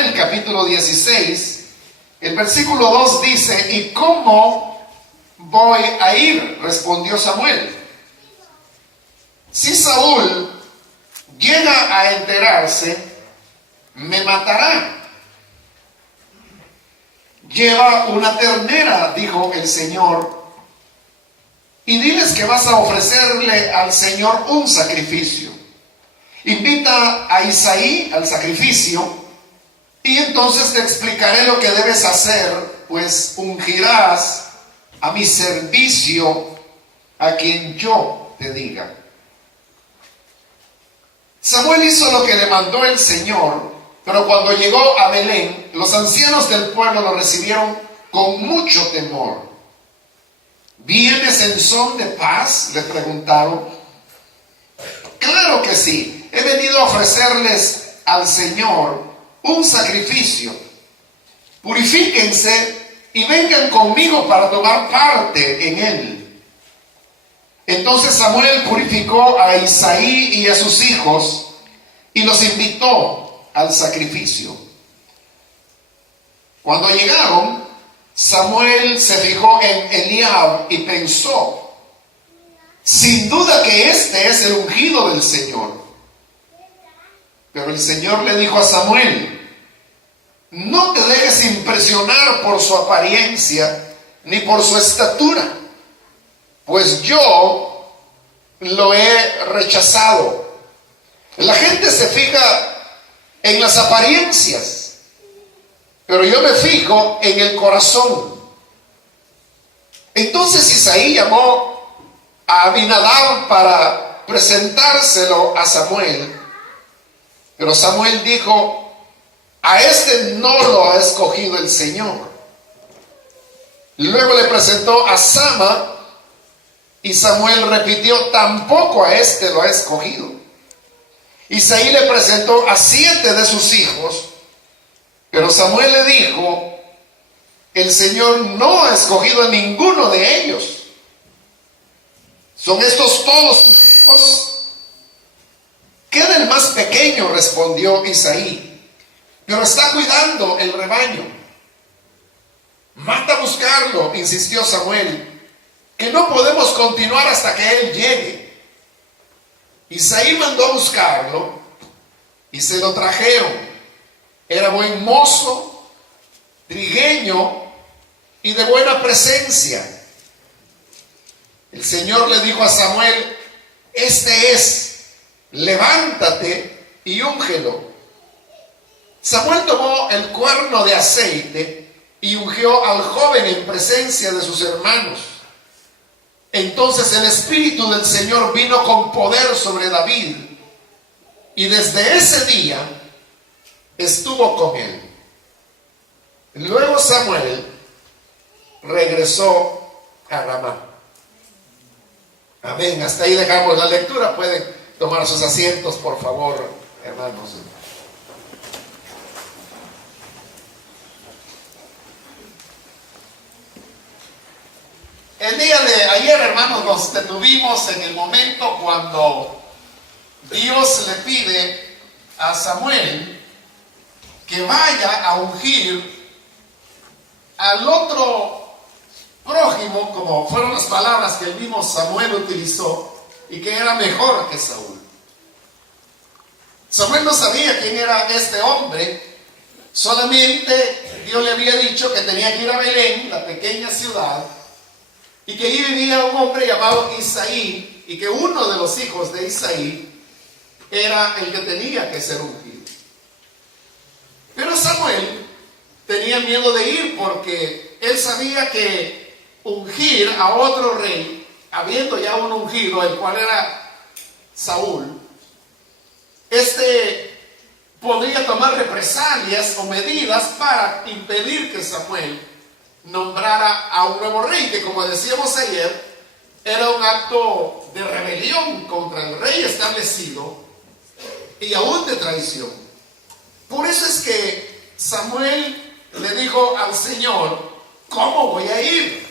Samuel capítulo 16, el versículo 2 dice: ¿y cómo voy a ir?, respondió Samuel. Si Saúl llega a enterarse, me matará. Lleva una ternera, dijo el Señor, y diles que vas a ofrecerle al Señor un sacrificio. Invita a Isaí al sacrificio, y entonces te explicaré lo que debes hacer, pues ungirás a mi servicio a quien yo te diga. Samuel hizo lo que le mandó el Señor, pero cuando llegó a Belén, los ancianos del pueblo lo recibieron con mucho temor. ¿Vienes en son de paz?, le preguntaron. Claro que sí, he venido a ofrecerles al Señor un sacrificio. Purifíquense y vengan conmigo para tomar parte en él. Entonces Samuel purificó a Isaí y a sus hijos y los invitó al sacrificio. Cuando llegaron, Samuel se fijó en Eliab y pensó: sin duda que este es el ungido del Señor. Pero el Señor le dijo a Samuel: no te dejes impresionar por su apariencia ni por su estatura, pues yo lo he rechazado. La gente se fija en las apariencias, pero yo me fijo en el corazón. Entonces Isaí llamó a Abinadab para presentárselo a Samuel, pero Samuel dijo: a este no lo ha escogido el Señor. Luego le presentó a Sama, y Samuel repitió: tampoco a este lo ha escogido. Isaí le presentó a 7 de sus hijos, pero Samuel le dijo: el Señor no ha escogido a ninguno de ellos. ¿Son estos todos tus hijos? Queda el más pequeño, respondió Isaí, pero está cuidando el rebaño. Manda a buscarlo, insistió Samuel, que no podemos continuar hasta que él llegue. Isaí mandó a buscarlo y se lo trajeron. Era buen mozo, trigueño y de buena presencia. El Señor le dijo a Samuel: este es, levántate y úngelo. Samuel tomó el cuerno de aceite y ungió al joven en presencia de sus hermanos. Entonces el Espíritu del Señor vino con poder sobre David, y desde ese día estuvo con él. Luego Samuel regresó a Ramá. Amén. Hasta ahí dejamos la lectura. Pueden tomar sus asientos, por favor, hermanos. El día de ayer, hermanos, nos detuvimos en el momento cuando Dios le pide a Samuel que vaya a ungir al otro prójimo, como fueron las palabras que el mismo Samuel utilizó, y que era mejor que Saúl. Samuel no sabía quién era este hombre, solamente Dios le había dicho que tenía que ir a Belén, la pequeña ciudad, y que allí vivía un hombre llamado Isaí, y que uno de los hijos de Isaí era el que tenía que ser ungido. Pero Samuel tenía miedo de ir, porque él sabía que ungir a otro rey, habiendo ya un ungido, el cual era Saúl, podría tomar represalias o medidas para impedir que Samuel nombrara a un nuevo rey, que, como decíamos ayer, era un acto de rebelión contra el rey establecido y aún de traición. Por eso es que Samuel le dijo al Señor: ¿cómo voy a ir?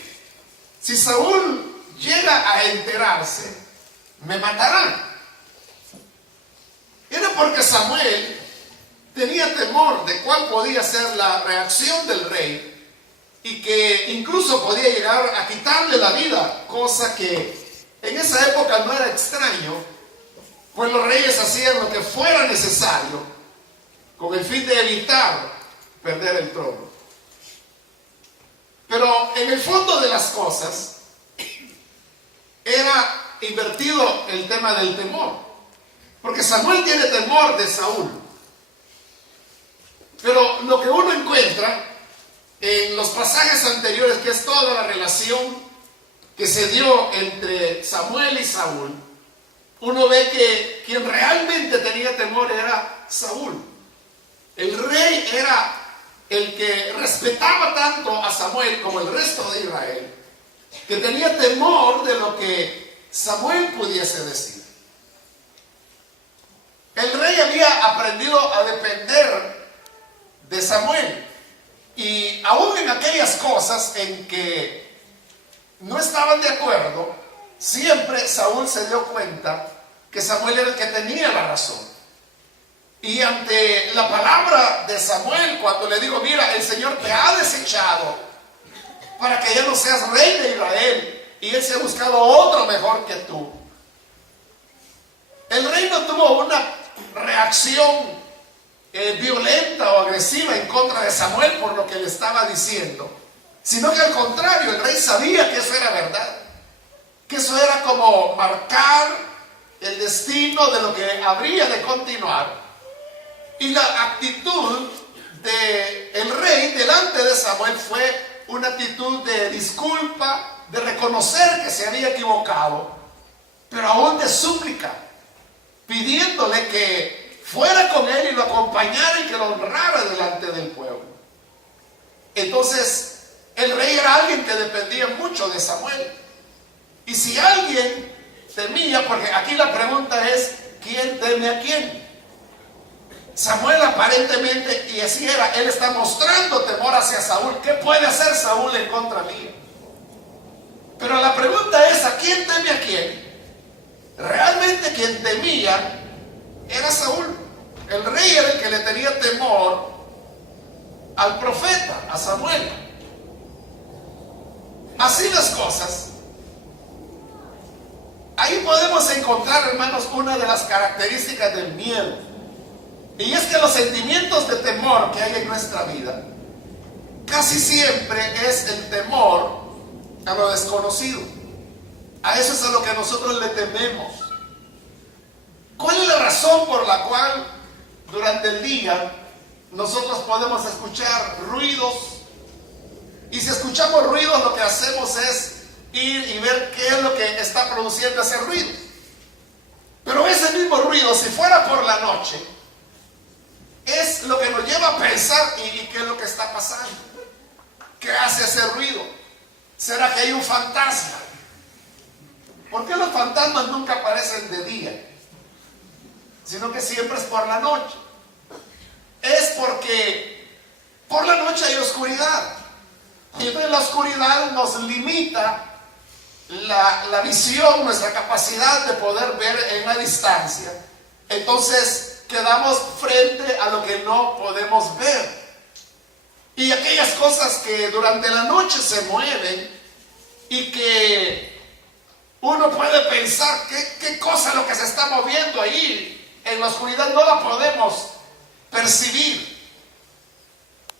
Si Saúl llega a enterarse, me matará. Era porque Samuel tenía temor de cuál podía ser la reacción del rey y que incluso podía llegar a quitarle la vida, cosa que en esa época no era extraño, pues los reyes hacían lo que fuera necesario con el fin de evitar perder el trono. Pero en el fondo de las cosas era invertido el tema del temor, porque Samuel tiene temor de Saúl. Pero lo que uno encuentra en los pasajes anteriores, que es toda la relación que se dio entre Samuel y Saúl, uno ve que quien realmente tenía temor era Saúl. El rey era el que respetaba tanto a Samuel como el resto de Israel, que tenía temor de lo que Samuel pudiese decir. El rey había aprendido a depender de Samuel, y aún en aquellas cosas en que no estaban de acuerdo, siempre Saúl se dio cuenta que Samuel era el que tenía la razón. Y ante la palabra de Samuel, cuando le dijo: mira, el Señor te ha desechado para que ya no seas rey de Israel, y él se ha buscado otro mejor que tú, el rey no tuvo una reacción violenta o agresiva en contra de Samuel por lo que le estaba diciendo, sino que al contrario, el rey sabía que eso era verdad, que eso era como marcar el destino de lo que habría de continuar. Y la actitud del rey delante de Samuel fue una actitud de disculpa, de reconocer que se había equivocado, pero aún de súplica, pidiéndole que fuera con él y lo acompañara y que lo honrara delante del pueblo. Entonces, el rey era alguien que dependía mucho de Samuel. Y si alguien temía, porque aquí la pregunta es: ¿quién teme a quién? Samuel aparentemente, y así era, él está mostrando temor hacia Saúl. ¿Qué puede hacer Saúl en contra mía? Pero la pregunta es: ¿a quién teme a quién? Realmente quien temía era Saúl. El rey era el que le tenía temor al profeta, a Samuel. Así las cosas. Ahí podemos encontrar, hermanos, una de las características del miedo. Y es que los sentimientos de temor que hay en nuestra vida casi siempre es el temor a lo desconocido. A eso es a lo que nosotros le tememos. ¿Cuál es la razón por la cual durante el día nosotros podemos escuchar ruidos? Y si escuchamos ruidos, lo que hacemos es ir y ver qué es lo que está produciendo ese ruido. Pero ese mismo ruido, si fuera por la noche, es lo que nos lleva a pensar: ¿y qué es lo que está pasando? ¿Qué hace ese ruido? ¿Será que hay un fantasma? ¿Por qué los fantasmas nunca aparecen de día, sino que siempre es por la noche? Es porque por la noche hay oscuridad, y entonces la oscuridad nos limita la visión, nuestra capacidad de poder ver en la distancia. Entonces quedamos frente a lo que no podemos ver. Y aquellas cosas que durante la noche se mueven y que uno puede pensar qué cosa es lo que se está moviendo ahí, en la oscuridad no la podemos percibir.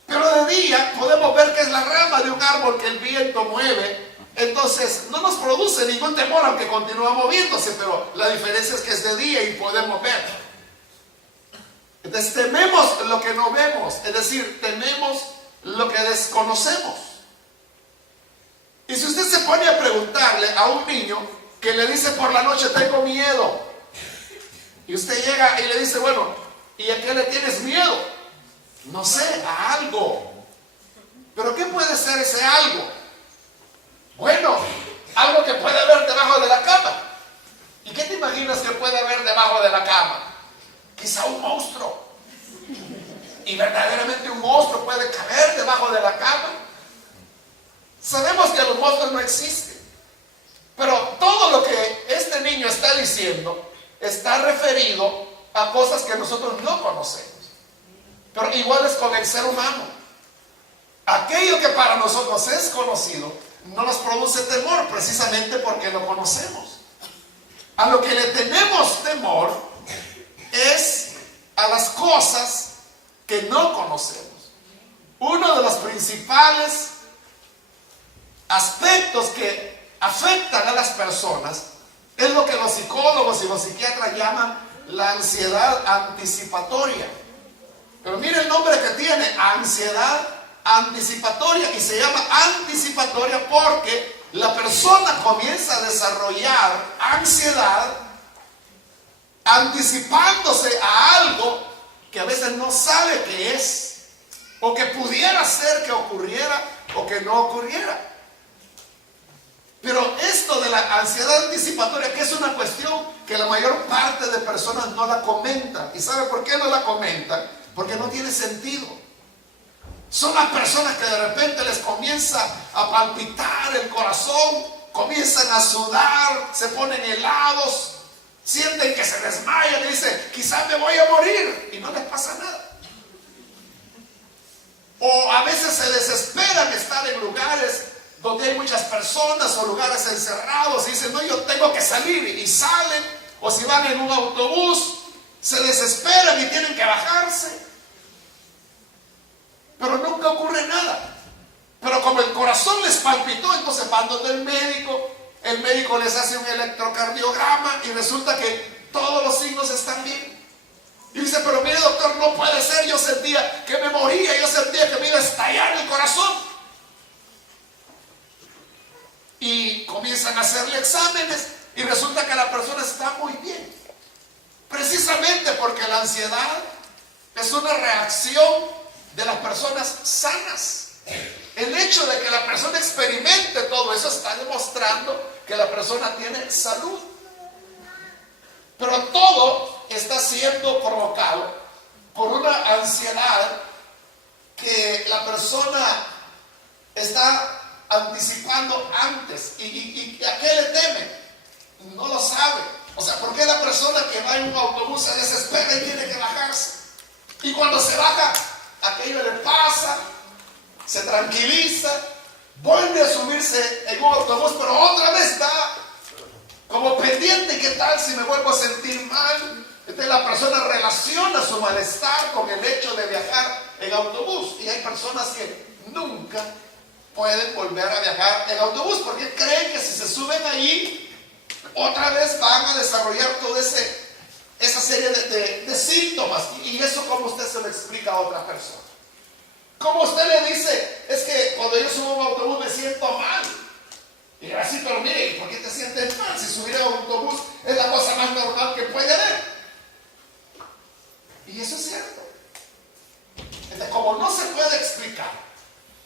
Pero de día podemos ver que es la rama de un árbol que el viento mueve. Entonces no nos produce ningún temor, aunque continúa moviéndose, pero la diferencia es que es de día y podemos ver. Entonces tememos lo que no vemos, es decir, tememos lo que desconocemos. Y si usted se pone a preguntarle a un niño que le dice por la noche: tengo miedo, y usted llega y le dice: bueno, ¿y a qué le tienes miedo? No sé, a algo. ¿Pero qué puede ser ese algo? Bueno, algo que puede haber debajo de la cama. ¿Y qué te imaginas que puede haber debajo de la cama? Quizá un monstruo. Y verdaderamente un monstruo puede caber debajo de la cama. Sabemos que los monstruos no existen, pero todo lo que este niño está diciendo está referido a cosas que nosotros no conocemos. Pero igual es con el ser humano. Aquello que para nosotros es conocido no nos produce temor precisamente porque lo conocemos. A lo que le tenemos temor es a las cosas que no conocemos. Uno de los principales aspectos que afectan a las personas es lo que los psicólogos y los psiquiatras llaman la ansiedad anticipatoria. Pero mire el nombre que tiene, ansiedad anticipatoria, y se llama anticipatoria porque la persona comienza a desarrollar ansiedad anticipándose a algo que a veces no sabe qué es, o que pudiera ser que ocurriera o que no ocurriera. Pero esto de la ansiedad anticipatoria, que es una cuestión que la mayor parte de personas no la comentan. ¿Y sabe por qué no la comentan? Porque no tiene sentido. Son las personas que de repente les comienza a palpitar el corazón, comienzan a sudar, se ponen helados, sienten que se desmayan y dicen, quizás me voy a morir, y no les pasa nada. O a veces se desesperan estar en lugares donde hay muchas personas o lugares encerrados y dicen, no, yo tengo que salir, y salen. O si van en un autobús, se desesperan y tienen que bajarse. Pero nunca ocurre nada. Pero como el corazón les palpitó, entonces van donde el médico les hace un electrocardiograma y resulta que todos los signos están bien. Y dice, pero mire doctor, no puede ser, yo sentía que me moría, yo sentía que me iba a estallar el corazón. Y comienzan a hacerle exámenes y resulta que la persona está muy bien. Precisamente porque la ansiedad es una reacción de las personas sanas. El hecho de que la persona experimente todo eso está demostrando que la persona tiene salud. Pero todo está siendo provocado por una ansiedad que la persona está anticipando antes. ¿Y a qué le teme? No lo sabe. O sea, ¿por qué la persona que va en un autobús se desespera y tiene que bajarse? Y cuando se baja, aquello le pasa, se tranquiliza, vuelve a subirse en un autobús, pero otra vez está como pendiente. ¿Qué tal si me vuelvo a sentir mal? Entonces la persona relaciona su malestar con el hecho de viajar en autobús. Y hay personas que nunca pueden volver a viajar en autobús porque creen que si se suben allí, otra vez van a desarrollar toda esa serie de síntomas. Y eso, ¿cómo usted se lo explica a otra persona? ¿Cómo usted le dice, es que cuando yo subo a un autobús me siento mal? Y así, pero mire, ¿por qué te sientes mal? Si subir a un autobús es la cosa más normal que puede haber. Y eso es cierto. Entonces, como no se puede explicar,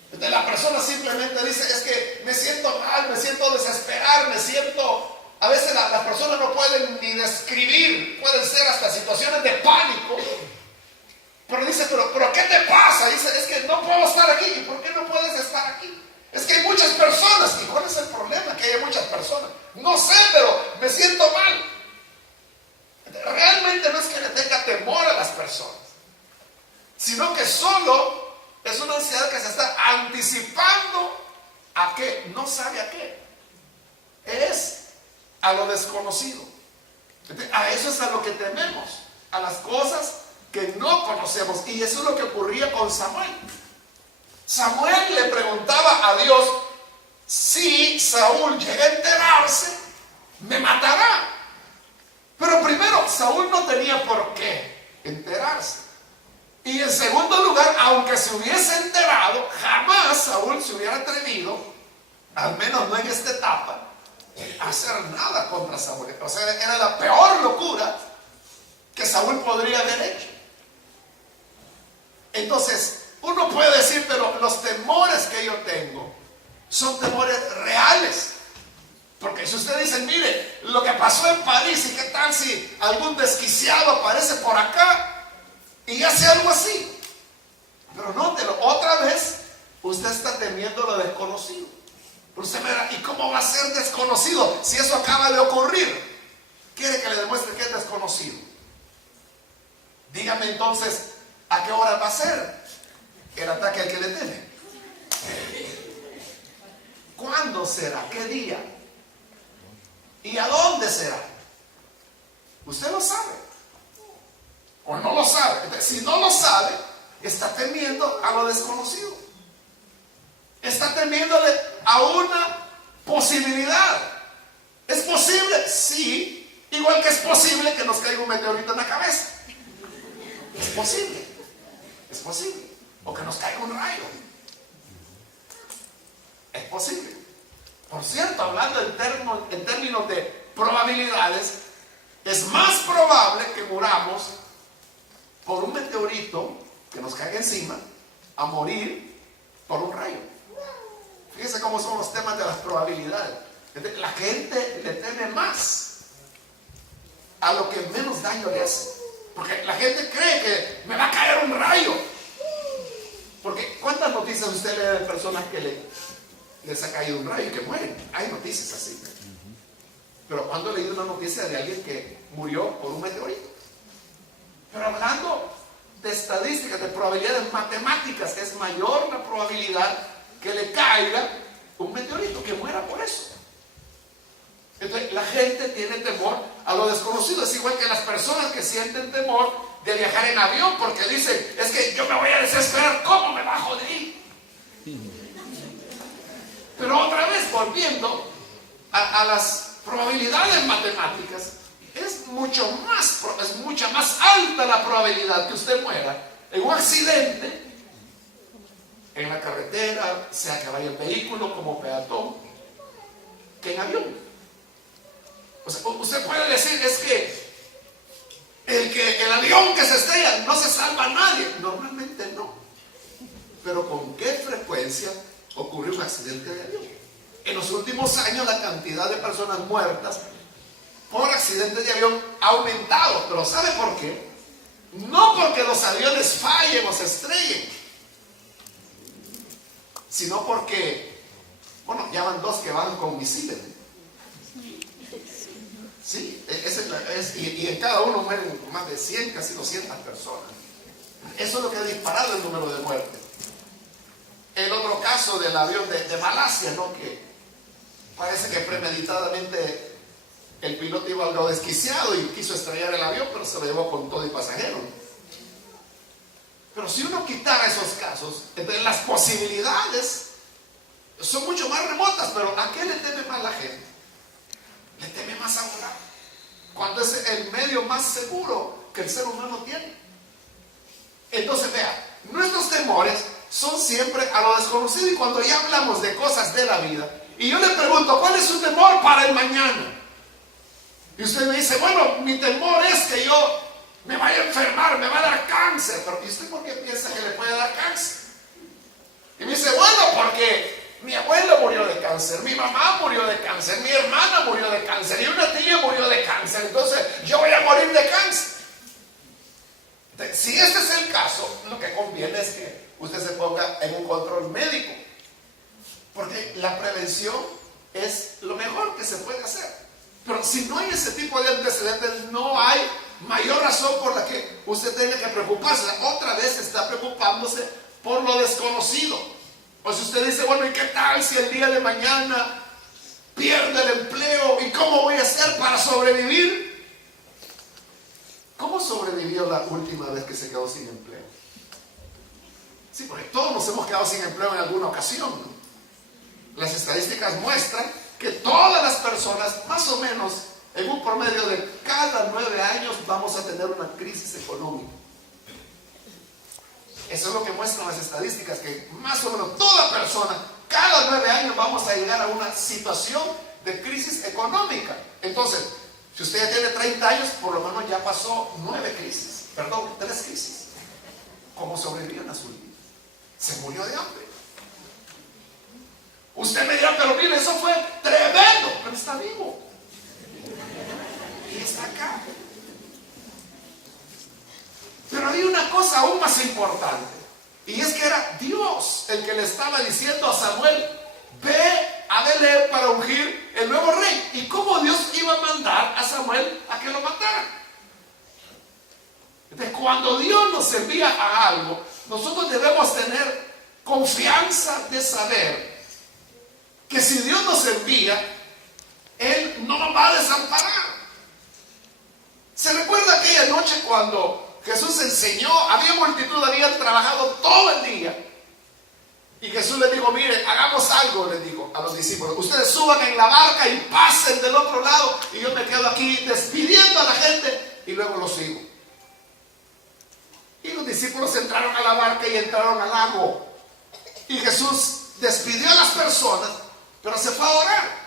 entonces la persona simplemente dice, es que me siento mal, me siento desesperado, me siento... A veces las personas no pueden ni describir, pueden ser hasta situaciones de pánico. Pero dice, pero ¿qué te pasa? Dice, es que no puedo estar aquí. ¿Y por qué no puedes estar aquí? Es que hay muchas personas. ¿Y cuál es el problema? Que hay muchas personas. No sé, pero me siento mal. Realmente no es que le tenga temor a las personas, sino que solo es una ansiedad que se está anticipando a qué, no sabe a qué. Es a lo desconocido. A eso es a lo que tememos, a las cosas que no conocemos. Y eso es lo que ocurría con Samuel. Samuel le preguntaba a Dios, si Saúl llega a enterarse, me matará. Pero primero, Saúl no tenía por qué enterarse. Y en segundo lugar, aunque se hubiese enterado, jamás Saúl se hubiera atrevido, al menos no en esta etapa, a hacer nada contra Samuel. O sea, era la peor locura que Saúl podría haber hecho. Entonces, uno puede decir, pero los temores que yo tengo son temores reales. Porque si ustedes dicen, mire, lo que pasó en París, ¿y qué tal si algún desquiciado aparece por acá y hace algo así? Pero nótelo, otra vez, usted está temiendo lo desconocido. Pero usted me dirá, ¿y cómo va a ser desconocido si eso acaba de ocurrir? ¿Quiere que le demuestre que es desconocido? Dígame entonces, ¿A qué hora va a ser el ataque al que le teme? ¿Cuándo será? ¿Qué día? ¿Y a dónde será? Usted lo sabe o no lo sabe. Entonces, si no lo sabe, está temiendo a lo desconocido. Está temiéndole a una posibilidad. ¿Es posible? Sí. Igual que es posible que nos caiga un meteorito en la cabeza. Es posible. Es posible. O que nos caiga un rayo. Es posible. Por cierto, hablando en términos de probabilidades, es más probable que muramos por un meteorito que nos caiga encima a morir por un rayo. Fíjense cómo son los temas de las probabilidades. La gente le teme más a lo que menos daño le hace. Porque la gente cree que me va a caer un rayo. Porque ¿cuántas noticias usted lee de personas que les ha caído un rayo y que mueren? Hay noticias así. Pero ¿cuándo he leído una noticia de alguien que murió por un meteorito? Pero hablando de estadísticas, de probabilidades matemáticas, es mayor la probabilidad que le caiga un meteorito, que muera por eso. Entonces la gente tiene temor a lo desconocido. Es igual que las personas que sienten temor de viajar en avión, porque dicen, es que yo me voy a desesperar, ¿cómo me bajo de ahí? Pero otra vez, volviendo a las probabilidades matemáticas, es mucha más alta la probabilidad que usted muera en un accidente en la carretera, sea que vaya en vehículo como peatón, que en avión. O sea, usted puede decir, es que el avión que se estrella no se salva a nadie. Normalmente no. Pero ¿con qué frecuencia ocurre un accidente de avión? En los últimos años la cantidad de personas muertas por accidentes de avión ha aumentado. Pero ¿sabe por qué? No porque los aviones fallen o se estrellen, sino porque, bueno, ya van dos que van con misiles. Sí, y en cada uno mueren más de 100, casi 200 personas. Eso es lo que ha disparado el número de muertes. El otro caso del avión de Malasia, ¿no? Que parece que premeditadamente el piloto iba algo desquiciado y quiso estrellar el avión, pero se lo llevó con todo y pasajero. Pero si uno quitara esos casos, entonces las posibilidades son mucho más remotas. Pero ¿a qué le teme más la gente? Le teme más a volar, cuando es el medio más seguro que el ser humano tiene. Entonces vea, nuestros temores son siempre a lo desconocido. Y cuando ya hablamos de cosas de la vida, y yo le pregunto, ¿cuál es su temor para el mañana? Y usted me dice, bueno, mi temor es que yo me vaya a enfermar, me va a dar cáncer. Pero ¿y usted por qué piensa que le puede dar cáncer? Y me dice, bueno, porque mi abuelo murió de cáncer, mi mamá murió de cáncer, mi hermana murió de cáncer y una tía murió de cáncer. Entonces yo voy a morir de cáncer. Entonces, si este es el caso, lo que conviene es que usted se ponga en un control médico, porque la prevención es lo mejor que se puede hacer. Pero si no hay ese tipo de antecedentes, no hay mayor razón por la que usted tenga que preocuparse. Otra vez está preocupándose por lo desconocido. O si usted dice, bueno, ¿y qué tal si el día de mañana pierde el empleo? ¿Y cómo voy a hacer para sobrevivir? ¿Cómo sobrevivió la última vez que se quedó sin empleo? Sí, porque todos nos hemos quedado sin empleo en alguna ocasión, ¿no? Las estadísticas muestran que todas las personas, más o menos en un promedio de cada 9 años, vamos a tener una crisis económica. Eso es lo que muestran las estadísticas, que más o menos toda persona, cada 9 años vamos a llegar a una situación de crisis económica. Entonces, si usted ya tiene 30 años, por lo menos ya pasó 3 crisis. ¿Cómo sobrevivieron a su vida? Se murió de hambre. Usted me dirá, pero mire, eso fue tremendo, pero está vivo. Y está acá. Pero había una cosa aún más importante, y es que era Dios el que le estaba diciendo a Samuel, ve a Belén para ungir el nuevo rey. ¿Y cómo Dios iba a mandar a Samuel a que lo matara? Entonces, cuando Dios nos envía a algo, nosotros debemos tener confianza de saber que si Dios nos envía, Él no nos va a desamparar. ¿Se recuerda aquella noche cuando Jesús enseñó? Había multitud, habían trabajado todo el día. Y Jesús les dijo, mire, hagamos algo, les dijo a los discípulos. Ustedes suban en la barca y pasen del otro lado. Y yo me quedo aquí despidiendo a la gente y luego los sigo. Y los discípulos entraron a la barca y entraron al lago. Y Jesús despidió a las personas, pero se fue a orar.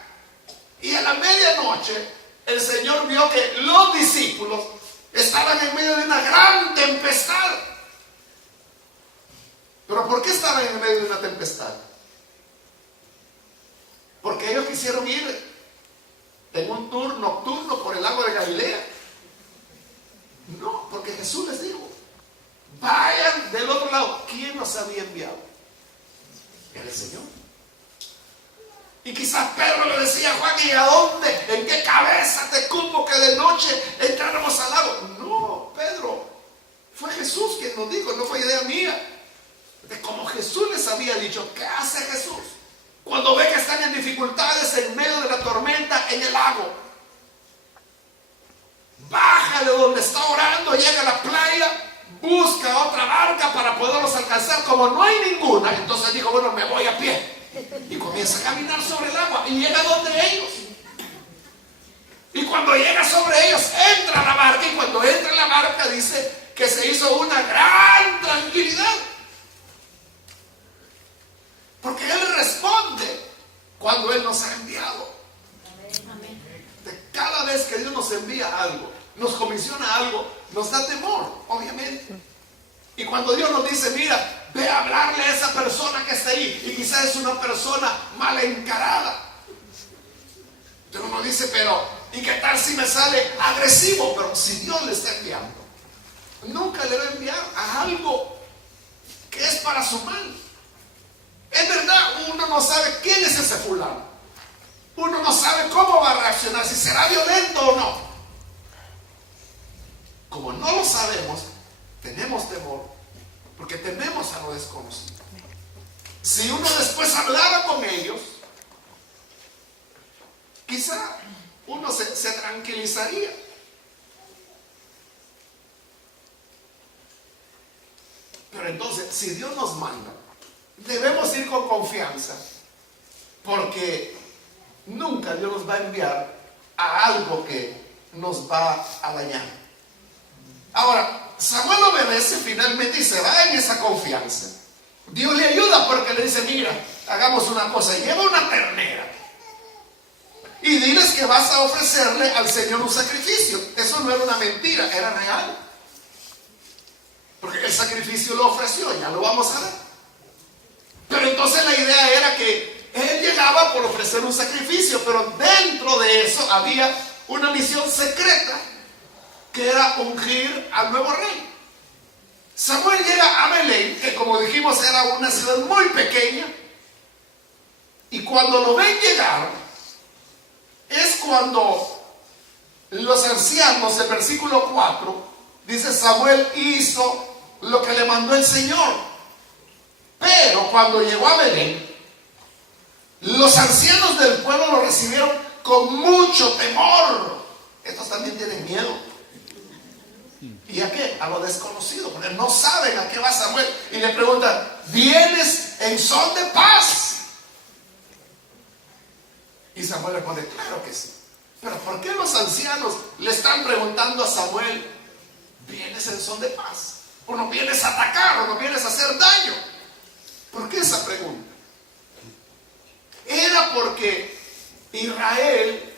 Y a la medianoche el Señor vio que los discípulos estaban en medio de una gran tempestad. ¿Pero por qué estaban en medio de una tempestad? Porque ellos quisieron ir en un tour nocturno por el lago de Galilea. No, porque Jesús les dijo, vayan del otro lado. ¿Quién nos había enviado? Era el Señor. Y quizás Pedro le decía a Juan, ¿y a dónde? ¿En qué cabeza te cupo que de noche entráramos al lago? No, Pedro, fue Jesús quien nos dijo, no fue idea mía. De como Jesús les había dicho, ¿qué hace Jesús? Cuando ve que están en dificultades en medio de la tormenta en el lago, baja de donde está orando, llega a la playa, busca otra barca para poderlos alcanzar. Como no hay ninguna, entonces dijo, bueno, me voy a pie. Y comienza a caminar sobre el agua y llega donde ellos. Y cuando llega sobre ellos, entra a la barca. Y cuando entra en la barca, dice que se hizo una gran tranquilidad. Porque Él responde cuando Él nos ha enviado. De cada vez que Dios nos envía algo, nos comisiona algo, nos da temor, obviamente. Y cuando Dios nos dice, mira, ve a hablarle a esa persona que está ahí, y quizás es una persona mal encarada. Dios nos dice, pero, ¿y qué tal si me sale agresivo? Pero si Dios le está enviando, nunca le va a enviar a algo que es para su mal. Es verdad, uno no sabe quién es ese fulano. Uno no sabe cómo va a reaccionar, si será violento o no. Como no lo sabemos, tenemos temor, porque tememos a lo desconocido. Si uno después hablara con ellos, quizá uno se tranquilizaría. Pero entonces, si Dios nos manda, debemos ir con confianza, porque nunca Dios nos va a enviar a algo que nos va a dañar. Ahora, Samuel obedece finalmente y se va en esa confianza. Dios le ayuda porque le dice, mira, hagamos una cosa, lleva una ternera y diles que vas a ofrecerle al Señor un sacrificio. Eso no era una mentira, era real. Porque el sacrificio lo ofreció, ya lo vamos a ver. Pero entonces la idea era que Él llegaba por ofrecer un sacrificio, pero dentro de eso había una misión secreta, que era ungir al nuevo rey. Samuel llega a Belén, que como dijimos era una ciudad muy pequeña, y cuando lo ven llegar, es cuando los ancianos, del versículo 4, dice, Samuel hizo lo que le mandó el Señor. Pero cuando llegó a Belén, los ancianos del pueblo lo recibieron con mucho temor. Estos también tienen miedo. ¿Y a qué? A lo desconocido, porque no saben a qué va Samuel. Y le preguntan, ¿vienes en son de paz? Y Samuel responde, claro que sí. Pero ¿por qué los ancianos le están preguntando a Samuel, ¿vienes en son de paz? ¿O no vienes a atacar? ¿O no vienes a hacer daño? ¿Por qué esa pregunta? Era porque Israel,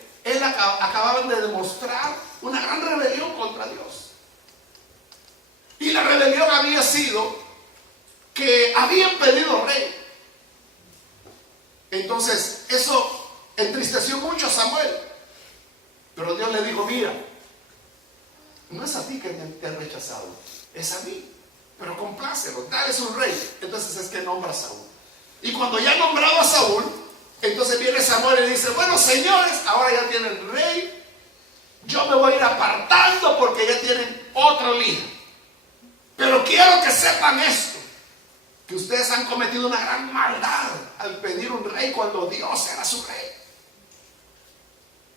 acababan de demostrar una gran rebelión contra Dios. Y la rebelión había sido que habían pedido rey. Entonces, eso entristeció mucho a Samuel. Pero Dios le dijo, mira, no es a ti que te han rechazado, es a mí. Pero complácelo, dales un rey. Entonces es que nombra a Saúl. Y cuando ya ha nombrado a Saúl, entonces viene Samuel y dice, bueno, señores, ahora ya tienen rey. Yo me voy a ir apartando porque ya tienen otro líder. Pero quiero que sepan esto, que ustedes han cometido una gran maldad al pedir un rey cuando Dios era su rey.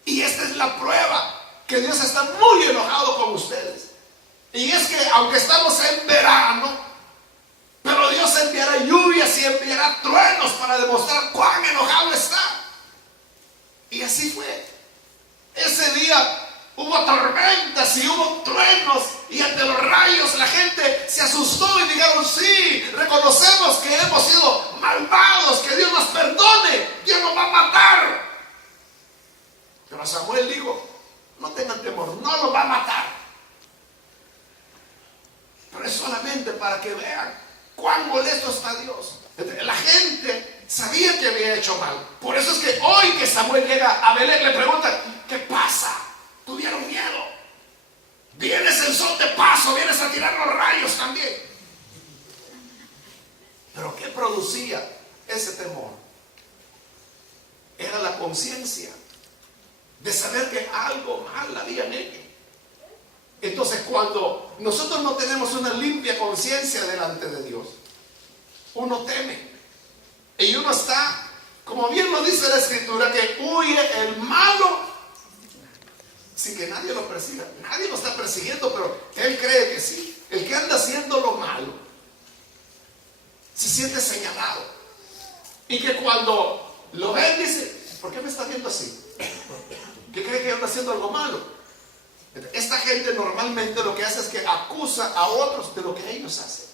Y esta es la prueba que Dios está muy enojado con ustedes. Y es que aunque estamos en verano, pero Dios enviará lluvias y enviará truenos para demostrar cuán enojado está. Y así fue. Ese día hubo tormentas y hubo truenos, y ante los rayos la gente se asustó y dijeron: sí, reconocemos que hemos sido malvados, que Dios nos perdone, Dios nos va a matar. Pero Samuel dijo: no tengan temor, no los va a matar, pero es solamente para que vean cuán molesto está Dios. La gente sabía que había hecho mal. Por eso es que hoy que Samuel llega a Belén, le preguntan: ¿qué pasa? ¿Tuvieron miedo? ¿Vienes en son de paso? ¿Vienes a tirar los rayos también? Pero ¿qué producía ese temor? Era la conciencia de saber que algo mal habían hecho. Entonces, cuando nosotros no tenemos una limpia conciencia delante de Dios, uno teme. Y uno está, como bien lo dice la Escritura, que huye el malo sin que nadie lo persiga. Nadie lo está persiguiendo, pero él cree que sí. El que anda haciendo lo malo se siente señalado. Y que cuando lo ven dice: ¿por qué me está viendo así? ¿Qué cree que anda haciendo algo malo? Esta gente normalmente lo que hace es que acusa a otros de lo que ellos hacen.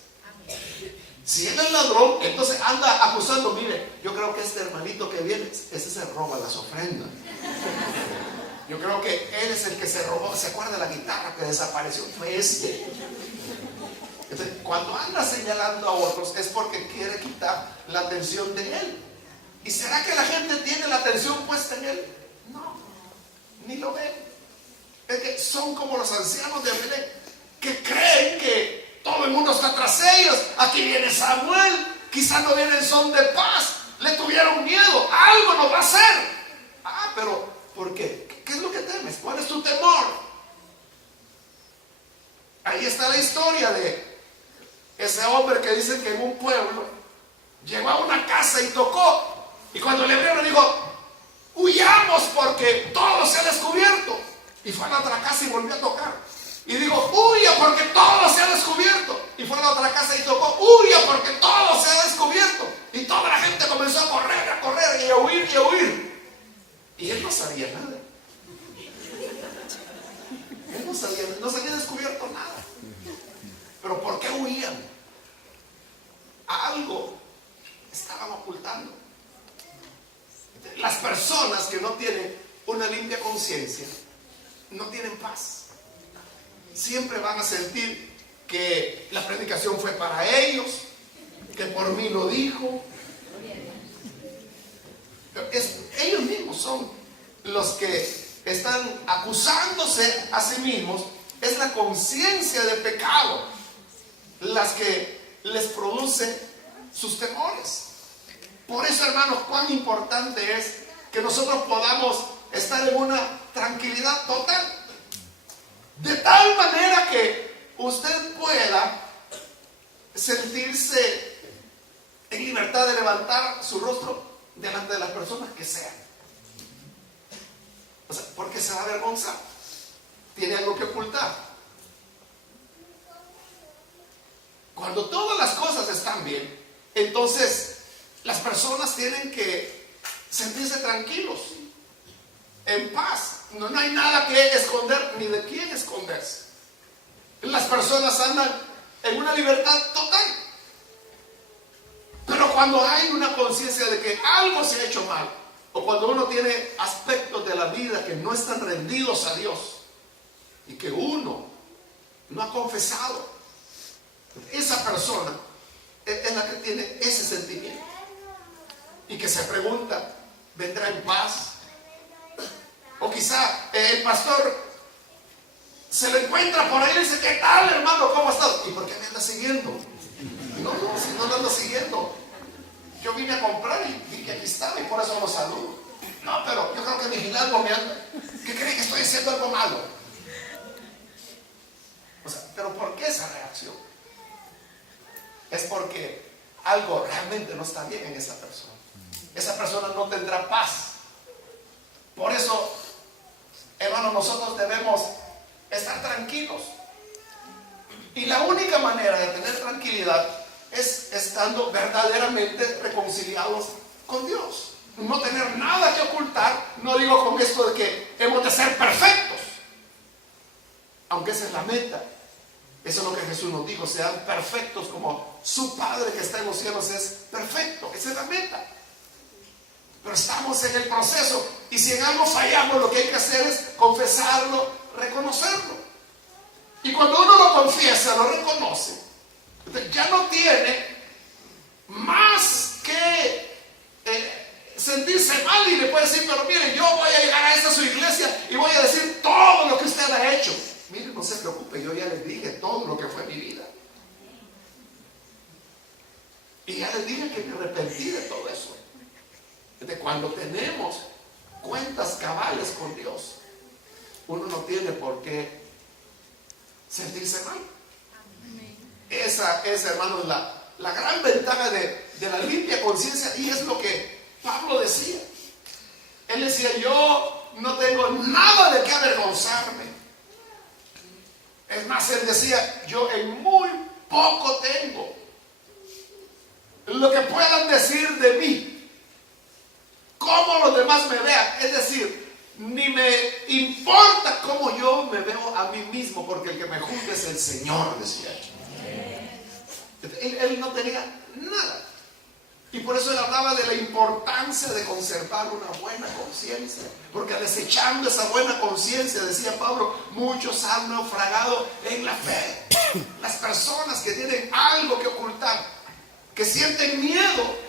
Si él es ladrón, entonces anda acusando: mire, yo creo que este hermanito que viene, ese se roba las ofrendas. Yo creo que él es el que se robó. ¿Se acuerda de la guitarra que desapareció? Fue este. Entonces, cuando anda señalando a otros es porque quiere quitar la atención de él. ¿Y será que la gente tiene la atención puesta en él? No, ni lo ven. Es que son como los ancianos de Belén, que creen que todo el mundo está tras ellos. Aquí viene Samuel, quizás no viene en son de paz, le tuvieron miedo, algo nos va a hacer. Pero ¿por qué? ¿Qué es lo que temes? ¿Cuál es tu temor? Ahí está la historia de ese hombre que dicen que en un pueblo llegó a una casa y tocó, y cuando le abrieron dijo: huyamos porque todo se ha descubierto. Y fue a la otra casa y volvió a tocar. Y dijo: huya porque todo se ha descubierto. Y fue a la otra casa y tocó: huya porque todo se ha descubierto. Y toda la gente comenzó a correr y a huir y a huir. Y él no sabía nada. Él no se había descubierto nada. Pero ¿por qué huían? Algo estaban ocultando. Las personas que no tienen una limpia conciencia no tienen paz. Siempre van a sentir que la predicación fue para ellos, que por mí lo dijo. Ellos mismos son los que están acusándose a sí mismos. Es la conciencia de pecado las que les produce sus temores. Por eso, hermanos, cuán importante es que nosotros podamos estar en una tranquilidad total, de tal manera que usted pueda sentirse en libertad de levantar su rostro delante de las personas que sean. O sea, porque se va a avergonzar, tiene algo que ocultar. Cuando todas las cosas están bien, entonces las personas tienen que sentirse tranquilos, en paz. No hay nada que esconder, ni de quién esconderse. Las personas andan en una libertad total. Pero cuando hay una conciencia de que algo se ha hecho mal, o cuando uno tiene aspectos de la vida que no están rendidos a Dios, y que uno no ha confesado, esa persona es la que tiene ese sentimiento, y que se pregunta: ¿vendrá en paz? O quizá el pastor se lo encuentra por ahí y dice: ¿qué tal, hermano? ¿Cómo estás? ¿Y por qué me anda siguiendo? No, si no lo ando siguiendo, yo vine a comprar y vi que aquí estaba y por eso lo saludo. No, pero yo creo que vigilando me anda. ¿Qué cree que estoy haciendo algo malo? O sea, ¿pero por qué esa reacción? es porque algo realmente no está bien en esa persona. Esa persona no tendrá paz. Por eso, hermano, nosotros debemos estar tranquilos. Y la única manera de tener tranquilidad es estando verdaderamente reconciliados con Dios. No tener nada que ocultar. No digo con esto de que hemos de ser perfectos, aunque esa es la meta. Eso es lo que Jesús nos dijo: sean perfectos como su Padre que está en los cielos es perfecto. Esa es la meta. Pero estamos en el proceso, y si en algo fallamos, lo que hay que hacer es confesarlo, reconocerlo. Y cuando uno lo confiesa, lo reconoce, ya no tiene más que sentirse mal, y le puede decir: pero mire, yo voy a llegar a esa su iglesia y voy a decir todo lo que usted ha hecho. Mire, no se preocupe, yo ya les dije todo lo que fue mi vida. Y ya les dije que me arrepentí de todo eso. De cuando tenemos cuentas cabales con Dios, uno no tiene por qué sentirse mal. Esa es, hermanos, la gran ventaja de la limpia conciencia. Y es lo que Pablo decía. Él decía: yo no tengo nada de qué avergonzarme. Es más, él decía: yo en muy poco tengo. Lo que puedan decir de mí, cómo los demás me vean, es decir, ni me importa cómo yo me veo a mí mismo, porque el que me juzga es el Señor, decía él no tenía nada. Y por eso él hablaba de la importancia de conservar una buena conciencia, porque desechando esa buena conciencia, decía Pablo, muchos han naufragado en la fe. Las personas que tienen algo que ocultar, que sienten miedo,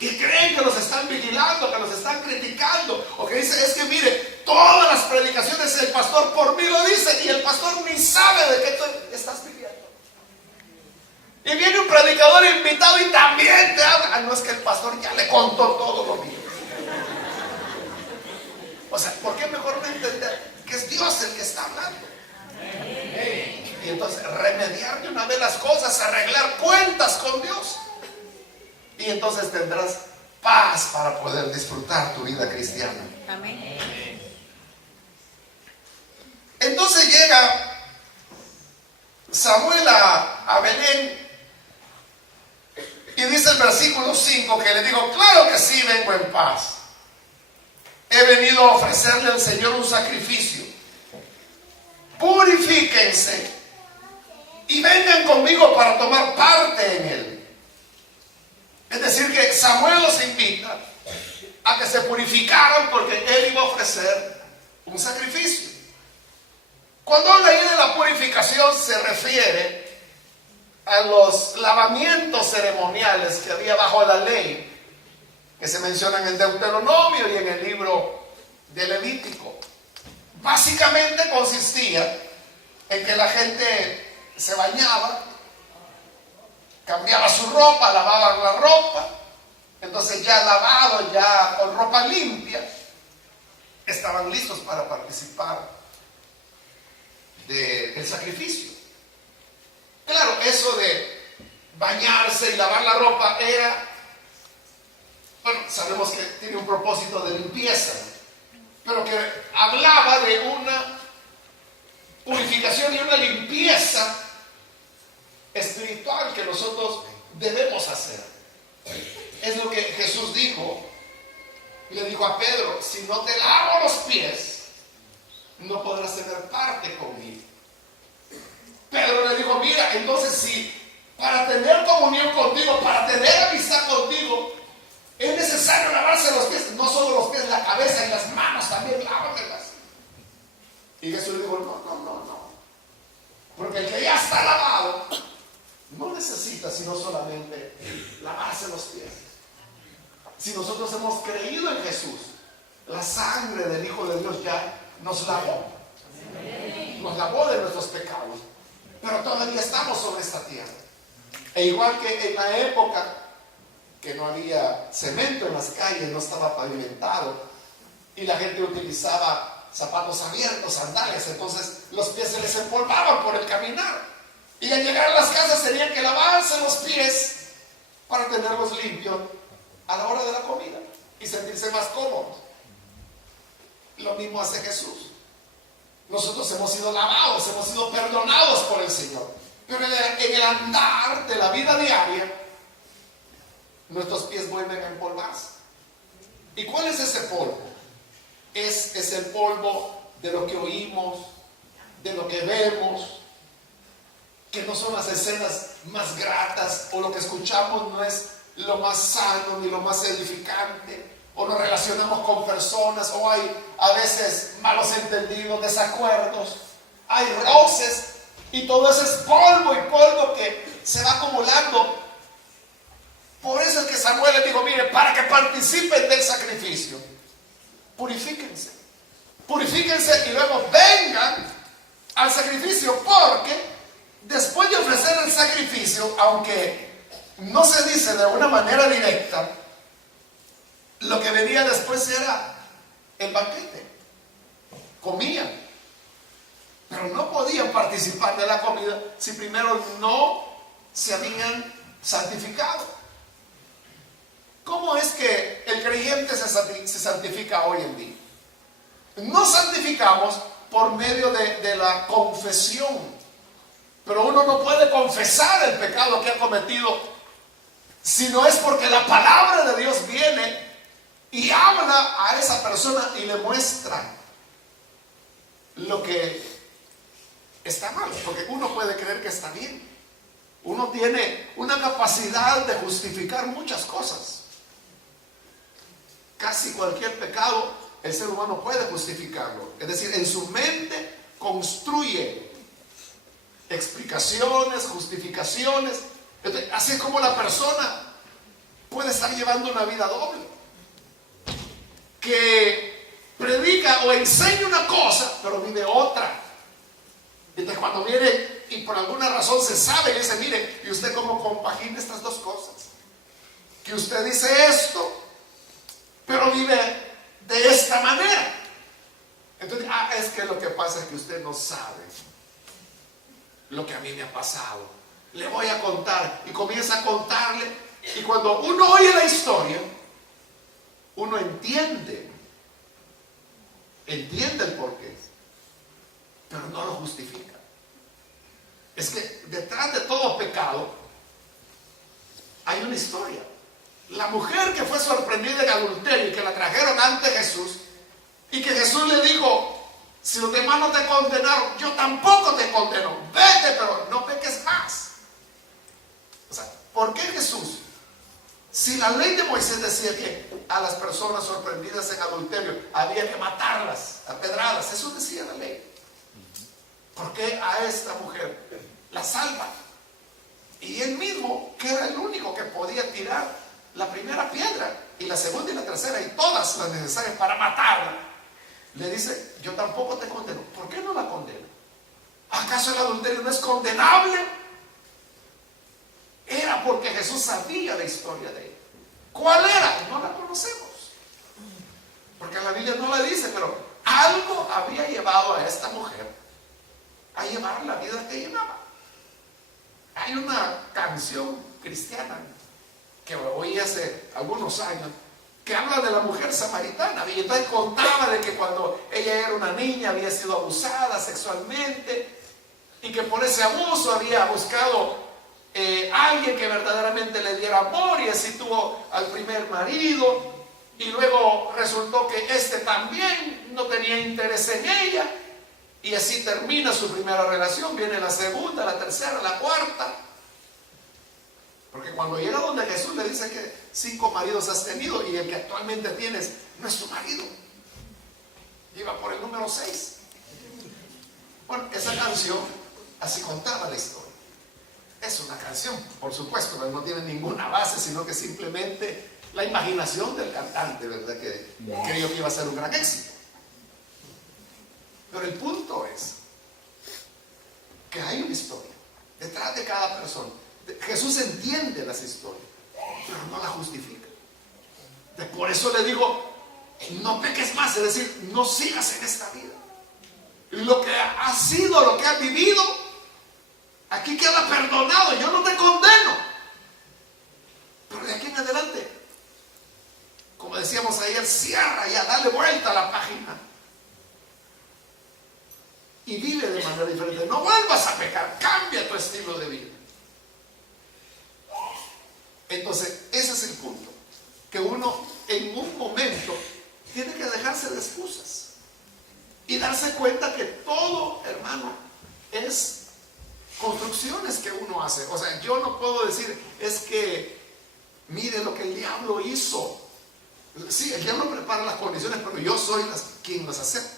que creen que los están vigilando, que los están criticando, o que dicen: es que mire, todas las predicaciones el pastor por mí lo dice, y el pastor ni sabe de qué tú estás viviendo. Y viene un predicador invitado y también te habla: no, es que el pastor ya le contó todo lo mío. O sea, ¿por qué mejor no entender que es Dios el que está hablando? Y entonces remediar de una vez las cosas, arreglar cuentas con Dios, y entonces tendrás paz para poder disfrutar tu vida cristiana. Amén. Entonces llega Samuel a Belén, y dice el versículo 5 que le dijo: claro que sí, vengo en paz. He venido a ofrecerle al Señor un sacrificio. Purifíquense y vengan conmigo para tomar parte en él. Es decir, que Samuel los invita a que se purificaran, porque él iba a ofrecer un sacrificio. Cuando habla ahí de la purificación, se refiere a los lavamientos ceremoniales que había bajo la ley, que se mencionan en Deuteronomio y en el libro de Levítico. Básicamente consistía en que la gente se bañaba, cambiaba su ropa, lavaban la ropa, entonces ya lavado, ya con ropa limpia, estaban listos para participar del sacrificio. Claro, eso de bañarse y lavar la ropa era, bueno, sabemos que tiene un propósito de limpieza, pero que hablaba de una purificación y una limpieza espiritual que nosotros debemos hacer. Es lo que Jesús dijo. Le dijo a Pedro: si no te lavo los pies, no podrás tener parte conmigo. Pedro le dijo: mira, entonces si para tener comunión contigo, para tener amistad contigo, es necesario lavarse los pies, no solo los pies, la cabeza y las manos también, lávamelas. Y Jesús le dijo: no, porque el que ya está lavado no necesita sino solamente lavarse los pies. Si nosotros hemos creído en Jesús, la sangre del Hijo de Dios ya nos lavó de nuestros pecados, pero todavía estamos sobre esta tierra. E igual que en la época que no había cemento en las calles, no estaba pavimentado, y la gente utilizaba zapatos abiertos, sandalias, entonces los pies se les empolvaban por el caminar. Y al llegar a las casas tenían que lavarse los pies para tenerlos limpios a la hora de la comida y sentirse más cómodos. Lo mismo hace Jesús. Nosotros hemos sido lavados, hemos sido perdonados por el Señor. Pero en el andar de la vida diaria, nuestros pies vuelven a empolvarse. ¿Y cuál es ese polvo? Es el polvo de lo que oímos, de lo que vemos, que no son las escenas más gratas, o lo que escuchamos no es lo más sano ni lo más edificante, o nos relacionamos con personas, o hay a veces malos entendidos, desacuerdos, hay roces, y todo eso es polvo y polvo que se va acumulando. Por eso es que Samuel les dijo: mire, para que participen del sacrificio, purifíquense y luego vengan al sacrificio, porque después de ofrecer el sacrificio, aunque no se dice de una manera directa, lo que venía después era el banquete. Comían, pero no podían participar de la comida si primero no se habían santificado. ¿Cómo es que el creyente se santifica hoy en día? Nos santificamos por medio de la confesión. Pero uno no puede confesar el pecado que ha cometido si no es porque la palabra de Dios viene y habla a esa persona y le muestra lo que está mal. Porque uno puede creer que está bien. Uno tiene una capacidad de justificar muchas cosas. Casi cualquier pecado el ser humano puede justificarlo. Es decir, en su mente construye explicaciones, justificaciones. Así como la persona puede estar llevando una vida doble, que predica o enseña una cosa pero vive otra. Entonces cuando viene y por alguna razón se sabe y dice: mire, ¿y usted cómo compagina estas dos cosas? Que usted dice esto pero vive de esta manera. Entonces, es que lo que pasa es que usted no sabe lo que a mí me ha pasado. Le voy a contar. Y comienza a contarle. Y cuando uno oye la historia, uno entiende el porqué, pero no lo justifica. Es que detrás de todo pecado hay una historia. La mujer que fue sorprendida en adulterio y que la trajeron ante Jesús, y que Jesús le dijo: si los demás no te condenaron, yo tampoco te condeno, vete, pero no peques más. O sea, ¿por qué Jesús? Si la ley de Moisés decía que a las personas sorprendidas en adulterio había que matarlas a pedradas, eso decía la ley, ¿por qué a esta mujer la salva? Y él mismo, que era el único que podía tirar la primera piedra y la segunda y la tercera y todas las necesarias para matarla, le dice: yo tampoco te condeno. ¿Por qué no la condena? ¿Acaso el adulterio no es condenable? Era porque Jesús sabía la historia de ella. ¿Cuál era? No la conocemos, porque la Biblia no la dice, pero algo había llevado a esta mujer a llevar la vida que llevaba. Hay una canción cristiana que oí hace algunos años, que habla de la mujer samaritana, y entonces contaba de que cuando ella era una niña había sido abusada sexualmente, y que por ese abuso había buscado alguien que verdaderamente le diera amor, y así tuvo al primer marido, y luego resultó que este también no tenía interés en ella, y así termina su primera relación. Viene la segunda, la tercera, la cuarta. Porque cuando llega donde Jesús le dice que 5 maridos has tenido y el que actualmente tienes no es tu marido, iba por el número 6. Bueno, esa canción así contaba la historia. Es una canción, por supuesto, pero no tiene ninguna base, sino que simplemente la imaginación del cantante, ¿verdad? Que creyó que iba a ser un gran éxito. Pero el punto es que hay una historia detrás de cada persona. Jesús entiende las historias, pero no las justifica. Por eso le digo: no peques más, es decir, no sigas en esta vida. Lo que has sido, lo que has vivido, aquí queda perdonado, yo no te condeno. Pero de aquí en adelante, como decíamos ayer, cierra ya, dale vuelta a la página y vive de manera diferente. No vuelvas a pecar, cambia tu estilo de vida. Entonces, ese es el punto, que uno en un momento tiene que dejarse de excusas y darse cuenta que todo, hermano, es construcciones que uno hace. O sea, yo no puedo decir, es que mire lo que el diablo hizo. Sí, el diablo prepara las condiciones, pero yo soy quien las acepta.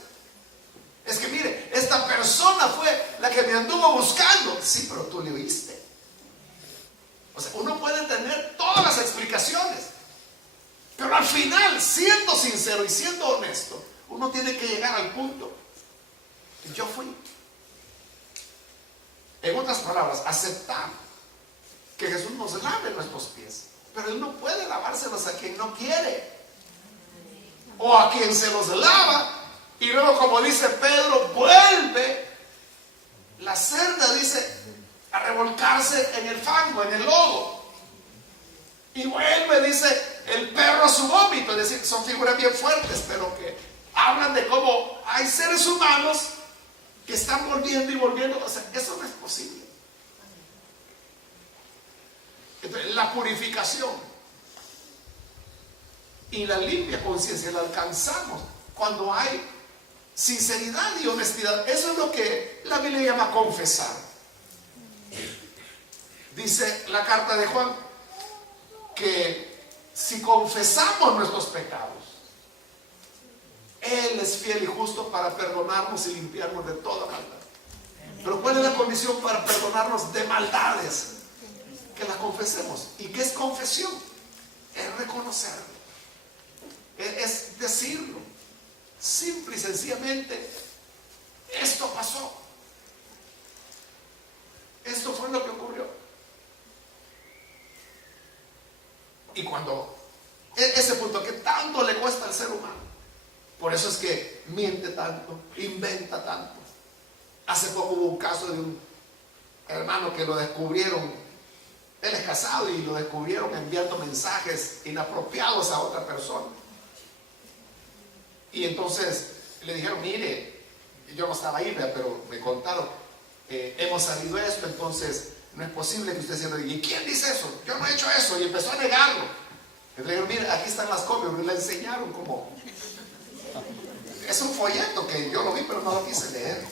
Es que mire, esta persona fue la que me anduvo buscando. Sí, pero tú le oíste. O sea, uno puede tener todas las explicaciones, pero al final, siendo sincero y siendo honesto, uno tiene que llegar al punto: yo fui. En otras palabras, aceptar que Jesús nos lave nuestros pies, pero Él no puede lavárselos a quien no quiere, o a quien se los lava y luego, como dice Pedro, vuelve la cerda, dice, a revolcarse en el fango, en el lodo, y vuelve, dice, el perro a su vómito. Es decir, son figuras bien fuertes, pero que hablan de cómo hay seres humanos que están volviendo y volviendo. O sea, eso no es posible. Entonces, la purificación y la limpia conciencia la alcanzamos cuando hay sinceridad y honestidad. Eso es lo que la Biblia llama confesar. Dice la carta de Juan que si confesamos nuestros pecados, Él es fiel y justo para perdonarnos y limpiarnos de toda maldad. Pero ¿cuál es la condición para perdonarnos de maldades? Que las confesemos. ¿Y qué es confesión? Es reconocerlo, es decirlo simple y sencillamente: esto pasó, esto fue lo que ocurrió. Y cuando ese punto que tanto le cuesta al ser humano, por eso es que miente tanto, inventa tanto. Hace poco hubo un caso de un hermano que lo descubrieron, él es casado, y lo descubrieron enviando mensajes inapropiados a otra persona. Y entonces le dijeron: mire, yo no estaba ahí, pero me contaron, hemos sabido esto, entonces no es posible que usted se lo diga. ¿Y quién dice eso? Yo no he hecho eso. Y empezó a negarlo. Le dijeron: mire, aquí están las copias. Me la enseñaron como... Es un folleto que yo lo vi, pero no lo quise leer.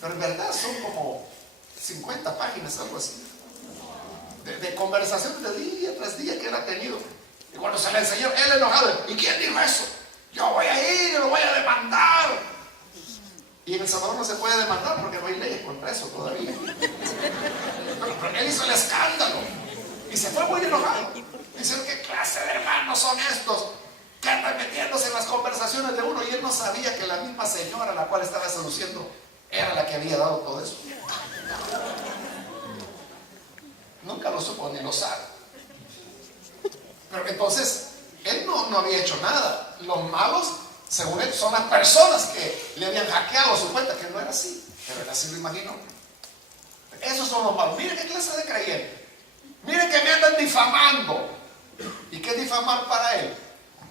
Pero en verdad son como 50 páginas, algo así, de conversaciones de día tras día que él ha tenido. Y cuando se le enseñó, él enojado: ¿y quién dijo eso? Yo voy a ir y lo voy a demandar. Y en El Salvador no se puede demandar porque no hay leyes contra eso todavía. Pero él hizo el escándalo y se fue muy enojado. Dicen: ¿qué clase de hermanos son estos que andan metiéndose en las conversaciones de uno? Y él no sabía que la misma señora a la cual estaba seduciendo era la que había dado todo eso. Nunca lo supo ni lo sabe. Pero entonces él no había hecho nada. Los malos, según él, son las personas que le habían hackeado su cuenta, que no era así, pero él así lo imaginó. Esos son los malos. Miren qué clase de creyente. Miren que me andan difamando. ¿Y qué es difamar para él?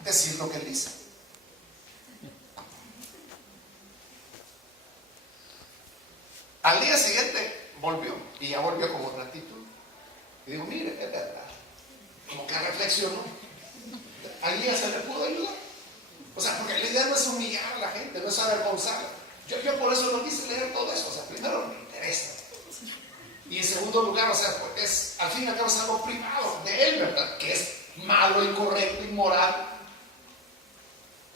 Decir lo que él dice. Al día siguiente volvió, y ya volvió con otra actitud. Y digo: mire, es verdad. Como que reflexionó. Al día se le pudo ayudar. O sea, porque la idea no es humillar a la gente, no es avergonzarla. Yo por eso no quise leer todo eso. O sea, primero me interesa. Y en segundo lugar, o sea, pues al fin y al cabo es algo privado de él, ¿verdad? Que es malo, incorrecto, inmoral.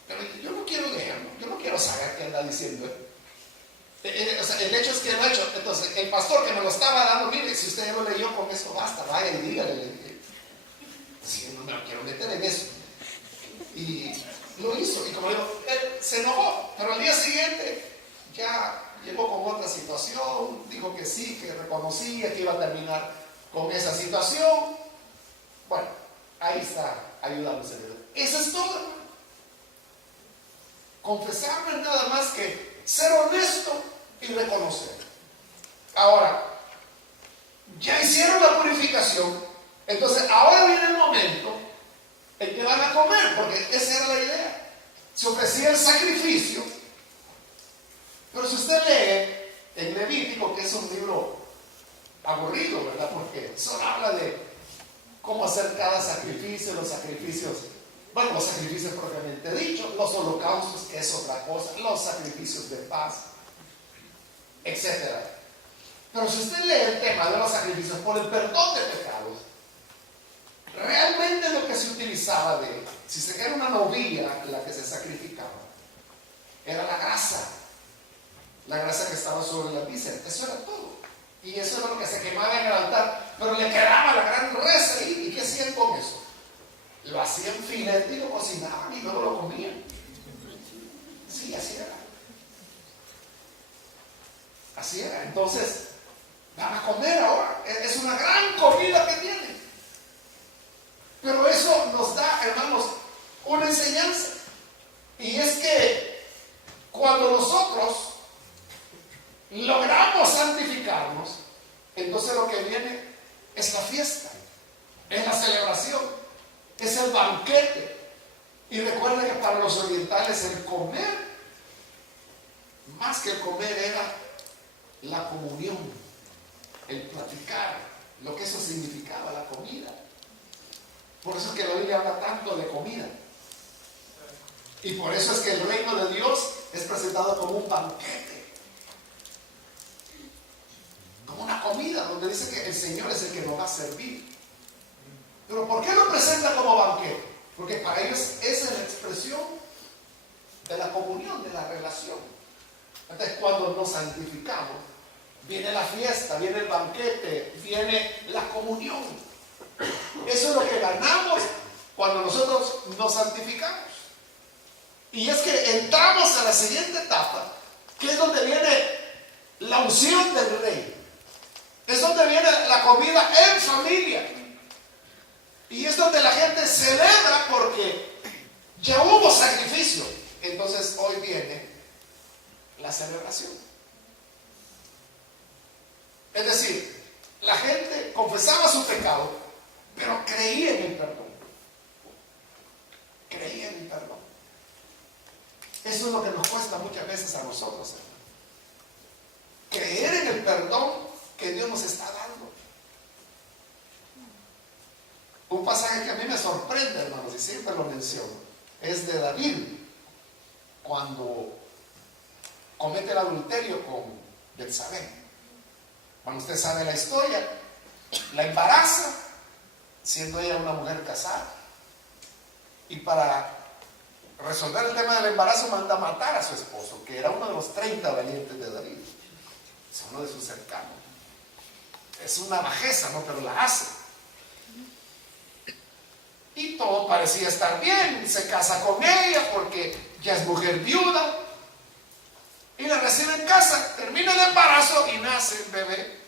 Pero yo no quiero leerlo, yo no quiero saber qué anda diciendo él. O sea, el hecho es que lo ha hecho. Entonces, el pastor que me lo estaba dando: mire, si usted ya lo leyó, con esto basta, vaya y dígale. Si no me lo quiero meter en eso. Y lo hizo, y como digo, él se enojó, pero al día siguiente ya llegó con otra situación, dijo que sí, que reconocía que iba a terminar con esa situación. Bueno, ahí está, ayudándose. Eso es todo, hermano. Confesar no es nada más que ser honesto y reconocer. Ahora, ya hicieron la purificación, entonces ahora viene el momento en que van a comer, porque esa era la idea. Se ofrecía el sacrificio, pero si usted lee en Levítico, que es un libro aburrido, ¿verdad? Porque solo habla de cómo hacer cada sacrificio, los sacrificios propiamente dichos, los holocaustos, que es otra cosa, los sacrificios de paz, etc. Pero si usted lee el tema de los sacrificios por el perdón de pecados, realmente lo que se utilizaba si se era una novilla la que se sacrificaba, era la grasa que estaba sobre la víscera, eso era todo. Y eso era lo que se quemaba en el altar, pero le quedaba la gran res ahí. ¿Y qué hacían con eso? Lo hacían filete y lo cocinaban y luego lo comían. Sí, así era. Así era. Entonces, van a comer ahora. Es una gran comida que tienen. Pero eso nos da, hermanos, una enseñanza. Y es que cuando nosotros logramos santificarnos, entonces lo que viene es la fiesta, es la celebración, es el banquete. Y recuerden que para los orientales el comer, más que el comer, era la comunión, el platicar, lo que eso significaba, la comida. Por eso es que la Biblia habla tanto de comida. Y por eso es que el reino de Dios es presentado como un banquete, como una comida, donde dice que el Señor es el que nos va a servir. Pero ¿por qué lo presenta como banquete? Porque para ellos esa es la expresión de la comunión, de la relación. Entonces, cuando nos santificamos, viene la fiesta, viene el banquete, viene la comunión. Eso es lo que ganamos cuando nosotros nos santificamos. Y es que entramos a la siguiente etapa, que es donde viene la unción del rey. Es donde viene la comida en familia. Y es donde la gente celebra porque ya hubo sacrificio. Entonces hoy viene la celebración. Es decir, la gente confesaba su pecado, pero creía en el perdón. Creía en el perdón. Eso es lo que nos cuesta muchas veces a nosotros, hermano. Creer en el perdón que Dios nos está dando. Un pasaje que a mí me sorprende, hermanos, y siempre lo menciono, es de David, cuando comete el adulterio con Betsabé. Cuando usted sabe la historia, la embaraza, siendo ella una mujer casada, y para resolver el tema del embarazo manda a matar a su esposo, que era uno de los 30 valientes de David, es uno de sus cercanos. Es una bajeza, ¿no? Pero la hace. Y todo parecía estar bien. Se casa con ella porque ya es mujer viuda. Y la recibe en casa. Termina el embarazo y nace el bebé.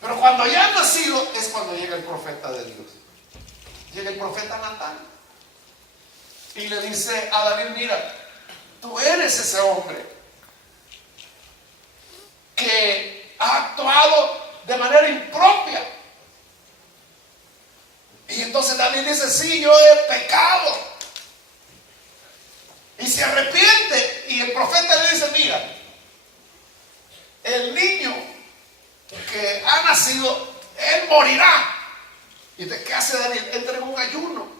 Pero cuando ya ha nacido es cuando llega el profeta de Dios. Llega el profeta Natán. Y le dice a David: mira, tú eres ese hombre que ha actuado de manera impropia. Y entonces David dice: sí, yo he pecado. Y se arrepiente. Y el profeta le dice: mira, el niño que ha nacido, él morirá. Y entonces, ¿qué hace David? Entra en un ayuno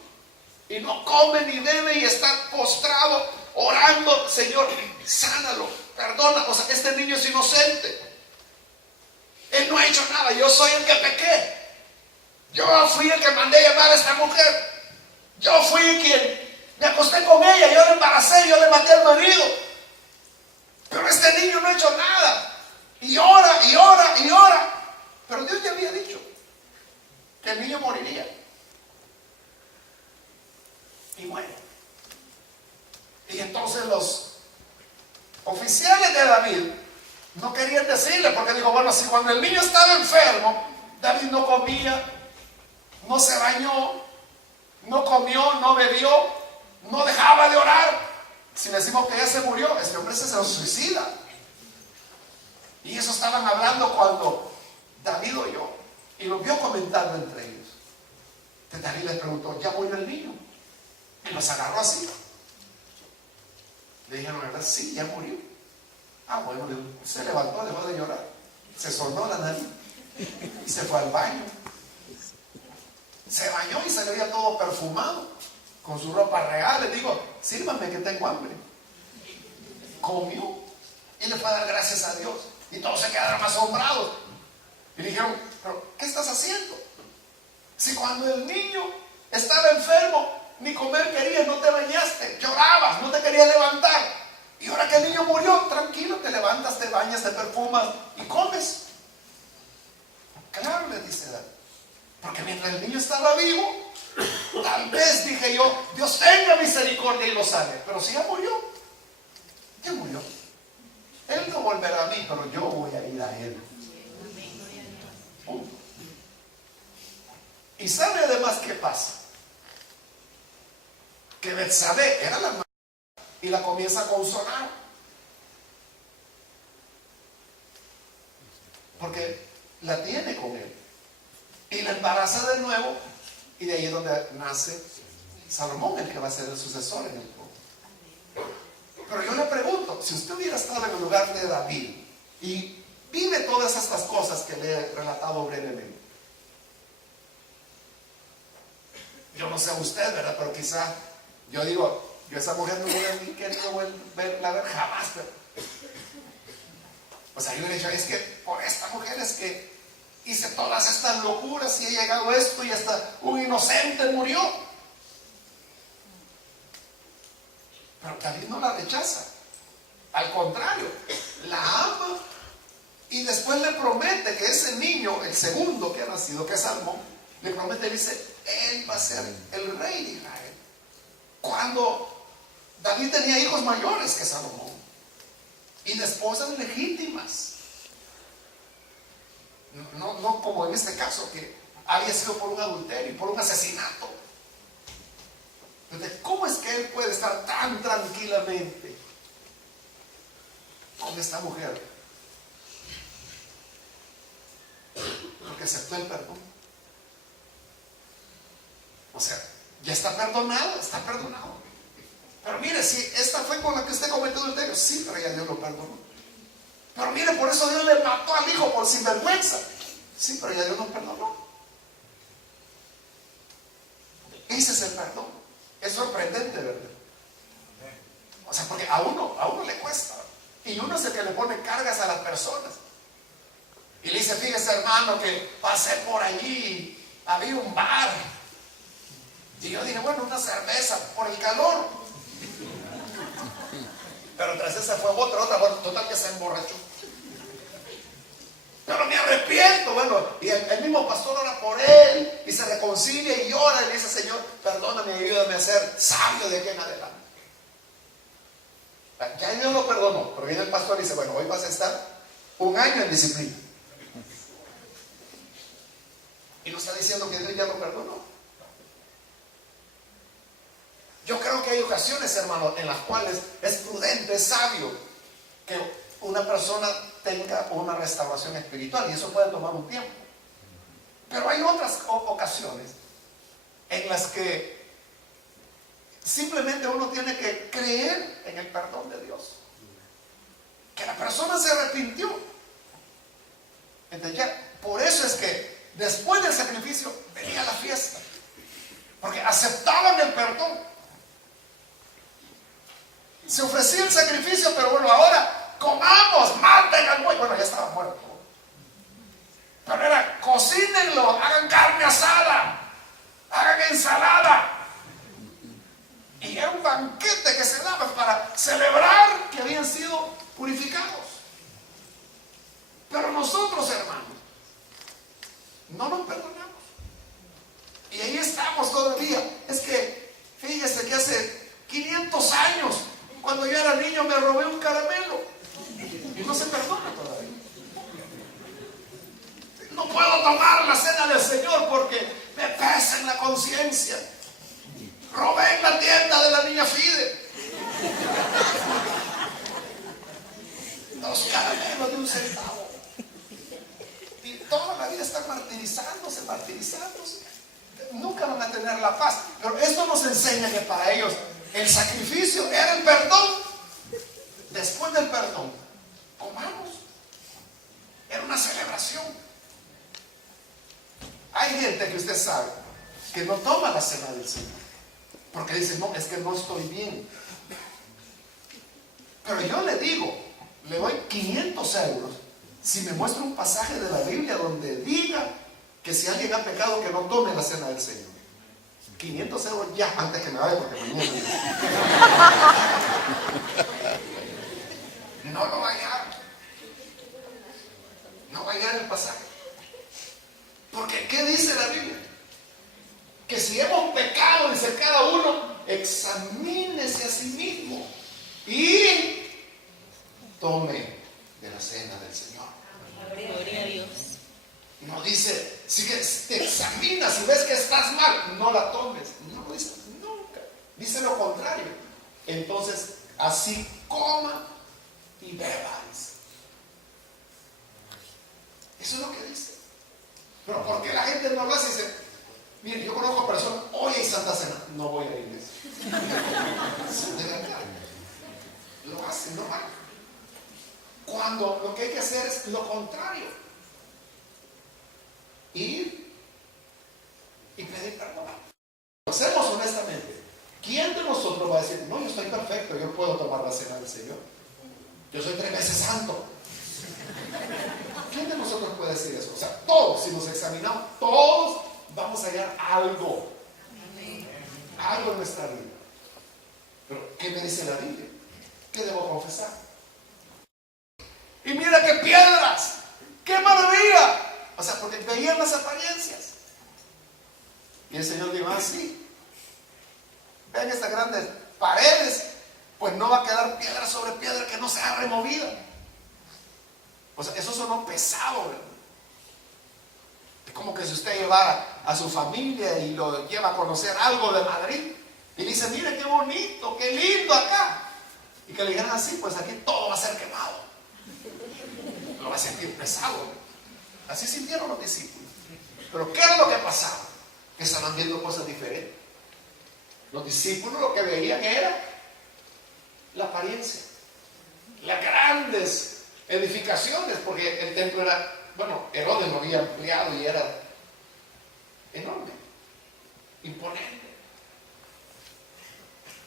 y no come ni bebe y está postrado orando: Señor, sánalo, perdona. O sea, este niño es inocente. Él no ha hecho nada. Yo soy el que pequé. Yo fui el que mandé llamar a esta mujer. Yo fui quien me acosté con ella. Yo la embaracé. Yo le maté al marido. Pero este niño no ha hecho nada. Y ora, y ora, y ora. Pero Dios ya había dicho que el niño moriría. Y muere. Y entonces los oficiales de David no querían decirle, porque dijo: bueno, si cuando el niño estaba enfermo, David no comía, no se bañó, no comió, no bebió, no dejaba de orar. Si le decimos que ya se murió, este hombre se suicida. Y eso estaban hablando cuando David oyó y los vio comentando entre ellos. Entonces David les preguntó, ¿ya murió el niño? Y los agarró así. Le dijeron, ¿verdad? Sí, ya murió. Ah, bueno, se levantó, dejó de llorar, se sonó la nariz y se fue al baño. Se bañó y se le veía todo perfumado, con su ropa real. Le digo, sírvame que tengo hambre. Comió y le fue a dar gracias a Dios. Y todos se quedaron asombrados. Y le dijeron, ¿pero qué estás haciendo? Si cuando el niño estaba enfermo, ni comer querías, no te bañaste, llorabas, no te querías levantar. Y ahora que el niño murió, tranquilo, te levantas, te bañas, te perfumas y comes. Claro, le dice David, porque mientras el niño estaba vivo, tal vez, dije yo, Dios tenga misericordia y lo sane. Pero si ya murió, ya murió. Él no volverá a mí, pero yo voy a ir a él. Punto. Y sabe además qué pasa, que Betsabé era la madre y la comienza a consolar, porque la tiene con él y la embaraza de nuevo, y de ahí es donde nace Salomón, el que va a ser el sucesor en el trono. Pero yo le pregunto, si usted hubiera estado en el lugar de David y vive todas estas cosas que le he relatado brevemente, yo no sé usted, ¿verdad? Pero quizá yo digo, yo a esa mujer no hubiera ni querido verla ver jamás, pero, o sea, yo le he dicho, es que por esta mujer es que hice todas estas locuras y he llegado a esto y hasta un inocente murió. Pero David no la rechaza, al contrario, la ama y después le promete que ese niño, el segundo que ha nacido, que es Salomón, le promete, dice, él va a ser el rey de Israel. Cuando David tenía hijos mayores que Salomón y de esposas legítimas, no como en este caso que había sido por un adulterio, por un asesinato. Entonces, ¿cómo es que él puede estar tan tranquilamente con esta mujer? Porque aceptó el perdón. O sea, ya está perdonado, está perdonado. Pero mire, si esta fue con la que usted cometió adulterio, sí, pero ya Dios lo perdonó. Pero mire, por eso Dios le mató al hijo por sinvergüenza. Sí, pero ya Dios nos perdonó. Ese es el perdón. Es sorprendente, ¿verdad? O sea, porque a uno le cuesta. Y uno es el que le pone cargas a las personas. Y le dice, fíjese hermano, que pasé por allí, había un bar. Y yo dije, bueno, una cerveza por el calor. Pero tras esa fue otra, bueno, total que se emborrachó. Pero me arrepiento, bueno, y el mismo pastor ora por él y se reconcilia y llora y le dice, Señor, perdóname, ayúdame a ser sabio de aquí en adelante. Ya Dios lo perdonó, pero viene el pastor y dice, bueno, hoy vas a estar un año en disciplina. Y no está diciendo que Dios ya lo perdonó. Yo creo que hay ocasiones, hermano, en las cuales es prudente, es sabio que una persona tenga una restauración espiritual, y eso puede tomar un tiempo. Pero hay otras ocasiones en las que simplemente uno tiene que creer en el perdón de Dios, que la persona se arrepintió. Entonces ya, por eso es que después del sacrificio venía la fiesta, porque aceptaban el perdón. Se ofrecía el sacrificio, pero bueno, ahora comamos, maten al buey. Bueno, ya estaba muerto. Pero era, cocínenlo, hagan carne asada, hagan ensalada. Y era un banquete que se daba para celebrar que habían sido purificados. Pero nosotros, hermanos, no nos perdonamos. Y ahí estamos todavía. Es que, fíjese que hace 500 años, cuando yo era niño, me robé un caramelo. Y no se perdona todavía. No puedo tomar la cena del Señor porque me pesa en la conciencia. Robé en la tienda de la niña Fide 2 caramelos de 1 centavo. Y toda la martirizándose, nunca van a tener la paz. Pero esto nos enseña que para ellos el sacrificio era el perdón. Después del perdón, comamos. Era una celebración. Hay gente que usted sabe que no toma la cena del Señor porque dice, no, es que no estoy bien. Pero yo le digo, le doy 500 euros si me muestra un pasaje de la Biblia donde diga que si alguien ha pecado que no tome la cena del Señor. 500 euros ya, antes que me vaya, porque mañana no lo va a hallar. No va a hallar el pasaje. Porque ¿qué dice la Biblia? Que si hemos pecado, dice cada uno, examínese a sí mismo y tome de la cena del Señor. Gloria a Dios. No dice, si te examinas y ves que estás mal, no la tomes. No lo dice nunca. Dice lo contrario. Entonces, así coma y beba. Eso es lo que dice. Pero ¿por qué la gente no lo hace? Dice, mire, yo conozco personas, hoy hay Santa Cena, no voy a la iglesia. De verdad. Lo hacen, no van. Cuando lo que hay que hacer es lo contrario. Ir y pedir perdón. Lo hacemos honestamente. ¿Quién de nosotros va a decir, no, yo estoy perfecto, yo puedo tomar la cena del Señor? Yo soy 3 veces santo. ¿Quién de nosotros puede decir eso? O sea, todos, si nos examinamos, todos vamos a hallar algo. Algo en nuestra vida. Pero, ¿qué me dice la Biblia? ¿Qué debo confesar? Y mira qué piedras, qué maravilla. O sea, porque veían las apariencias. Y el Señor dijo, sí, vean estas grandes paredes, pues no va a quedar piedra sobre piedra que no sea removida. O sea, eso sonó pesado, ¿verdad? Es como que si usted llevara a su familia y lo lleva a conocer algo de Madrid y le dice, mire qué bonito, qué lindo acá. Y que le digan así, pues aquí todo va a ser quemado. Lo va a sentir pesado, ¿verdad? Así sintieron los discípulos. Pero ¿qué era lo que pasaba? Que estaban viendo cosas diferentes. Los discípulos lo que veían era la apariencia, las grandes edificaciones, porque el templo era, bueno, Herodes lo había ampliado y era enorme, imponente.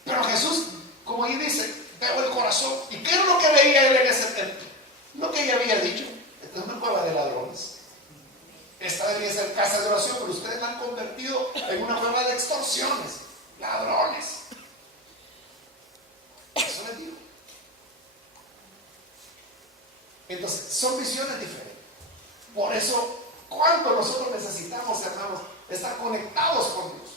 Pero Jesús, como ahí dice, veo el corazón. ¿Y qué era lo que veía él en ese templo? Lo que ella había dicho, esta es una cueva de ladrones. Esta debería ser casa de oración, pero ustedes la han convertido en una cueva de extorsiones, ladrones. Eso les digo. Entonces, son visiones diferentes. Por eso, ¿cuánto nosotros necesitamos, hermanos, estar conectados con Dios?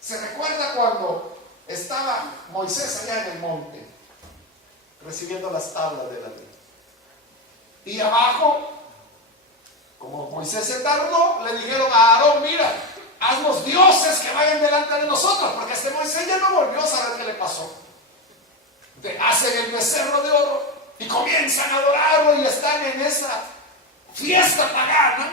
¿Se recuerda cuando estaba Moisés allá en el monte, recibiendo las tablas de la ley? Y abajo, como Moisés se tardó, le dijeron a Aarón, mira, haznos dioses que vayan delante de nosotros, porque este Moisés ya no volvió a saber qué le pasó. Hacen el becerro de oro y comienzan a adorarlo y están en esa fiesta pagana.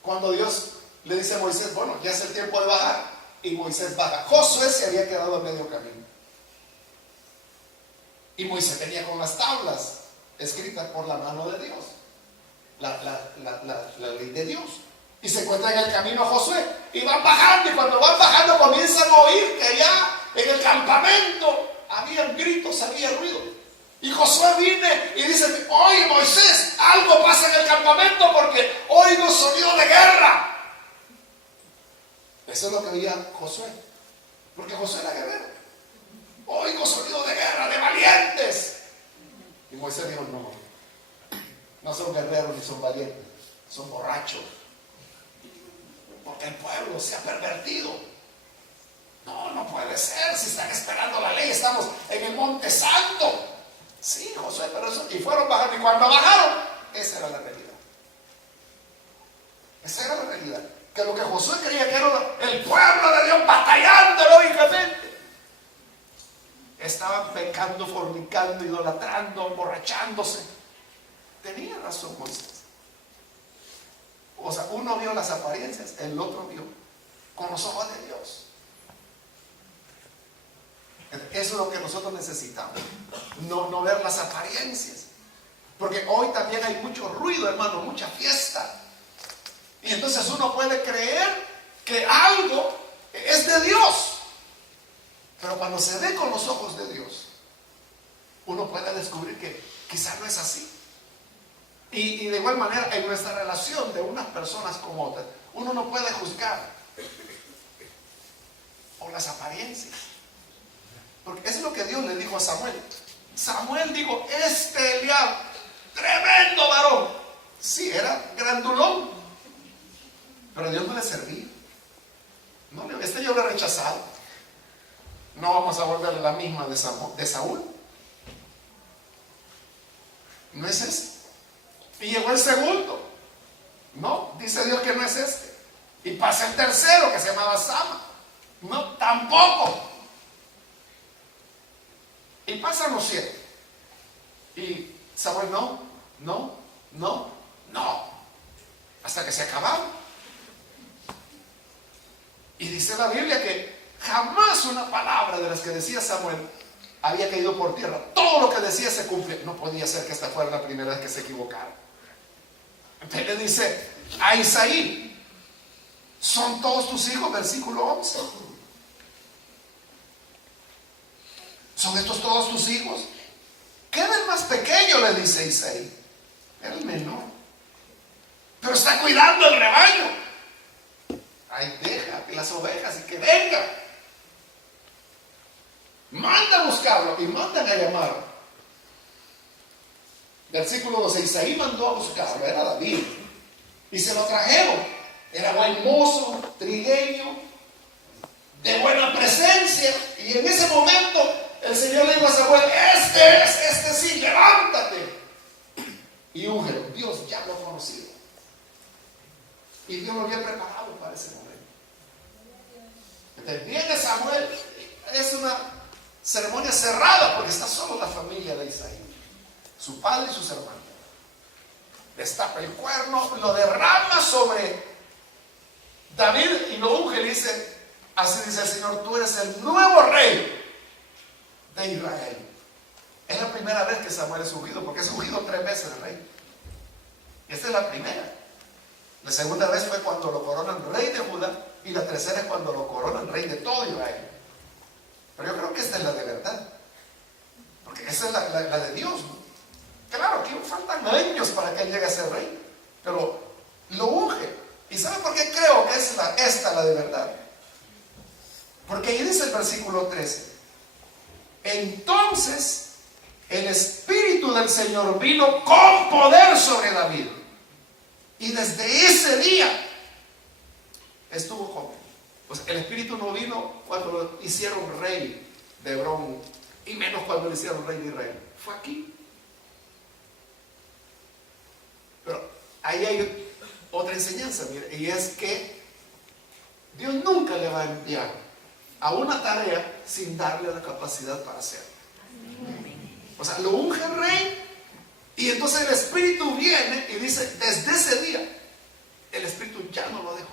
Cuando Dios le dice a Moisés, bueno, ya es el tiempo de bajar, y Moisés baja. Josué se había quedado a medio camino. Y Moisés venía con las tablas escritas por la mano de Dios, la ley de Dios. Y se encuentran en el camino a Josué. Y van bajando, y cuando van bajando comienzan a oír que allá en el campamento habían gritos, había ruido. Y Josué viene y dice, oye Moisés, algo pasa en el campamento porque oigo sonido de guerra. Eso es lo que veía Josué, porque Josué era guerrero. Oigo sonido de guerra, de valientes. Y Moisés dijo, no son guerreros ni son valientes, son borrachos. Porque el pueblo se ha pervertido. No puede ser, si están esperando la ley, estamos en el Monte Santo. Sí, Josué, pero eso, y fueron bajando, y cuando bajaron, esa era la realidad. Esa era la realidad. Que lo que Josué creía que era el pueblo de Dios batallando heroicamente, estaban pecando, fornicando, idolatrando, emborrachándose. Tenía razón Moisés. O sea, uno vio las apariencias, el otro vio con los ojos de Dios. Eso es lo que nosotros necesitamos, no ver las apariencias. Porque hoy también hay mucho ruido, hermano, mucha fiesta. Y entonces uno puede creer que algo es de Dios. Pero cuando se ve con los ojos de Dios, uno puede descubrir que quizás no es así. Y de igual manera, en nuestra relación de unas personas con otras, uno no puede juzgar por las apariencias. Porque es lo que Dios le dijo a Samuel. Samuel dijo, este Eliab, tremendo varón. Sí, era grandulón, pero Dios no le servía. No, este yo lo he rechazado. No vamos a volver a la misma de Saúl. No es este. Y llegó el segundo. No, dice Dios que no es este. Y pasa el tercero, que se llamaba Sama. No, tampoco. Y pasan los 7. Y Samuel, no. Hasta que se acabaron. Y dice la Biblia que jamás una palabra de las que decía Samuel había caído por tierra. Todo lo que decía se cumplía. No podía ser que esta fuera la primera vez que se equivocara. Entonces le dice a Isaí, ¿son todos tus hijos? Versículo 11. ¿Son estos todos tus hijos? Queda el más pequeño, le dice Isaí. Era el menor. Pero está cuidando el rebaño. Ay, deja que las ovejas y que venga. Manda a buscarlo y mandan a llamarlo. Versículo 12. Isaí mandó a buscarlo, era David. Y se lo trajeron. Era buen mozo, trigueño, de buena presencia. Y en ese momento el Señor le dijo a Samuel, este sí, levántate y úngelo. Dios ya lo ha conocido. Y Dios lo había preparado para ese momento. Entonces viene Samuel, es una ceremonia cerrada porque está solo la familia de Isaí, su padre y sus hermanos. Destapa el cuerno, lo derrama sobre David y lo unge y dice, así dice el Señor, tú eres el nuevo rey de Israel. Es la primera vez que Samuel es ungido, porque es ungido 3 veces el rey. Esta es la primera. La segunda vez fue cuando lo coronan rey de Judá, y la tercera es cuando lo coronan rey de todo Israel. Pero yo creo que esta es la de verdad, porque esa es la de Dios, ¿no? Claro, aquí faltan años para que él llegue a ser rey, pero lo unge. ¿Y sabe por qué creo que es esta la de verdad? Porque ahí dice el versículo 13, entonces el Espíritu del Señor vino con poder sobre David, y desde ese día estuvo joven. Pues el Espíritu no vino cuando lo hicieron rey de Hebrón, y menos cuando lo hicieron rey de Israel. Fue aquí. Pero ahí hay otra enseñanza, mire, y es que Dios nunca le va a enviar a una tarea sin darle la capacidad para hacerla. O sea, lo unge el rey, y entonces el Espíritu viene y dice, desde ese día el Espíritu ya no lo dejó.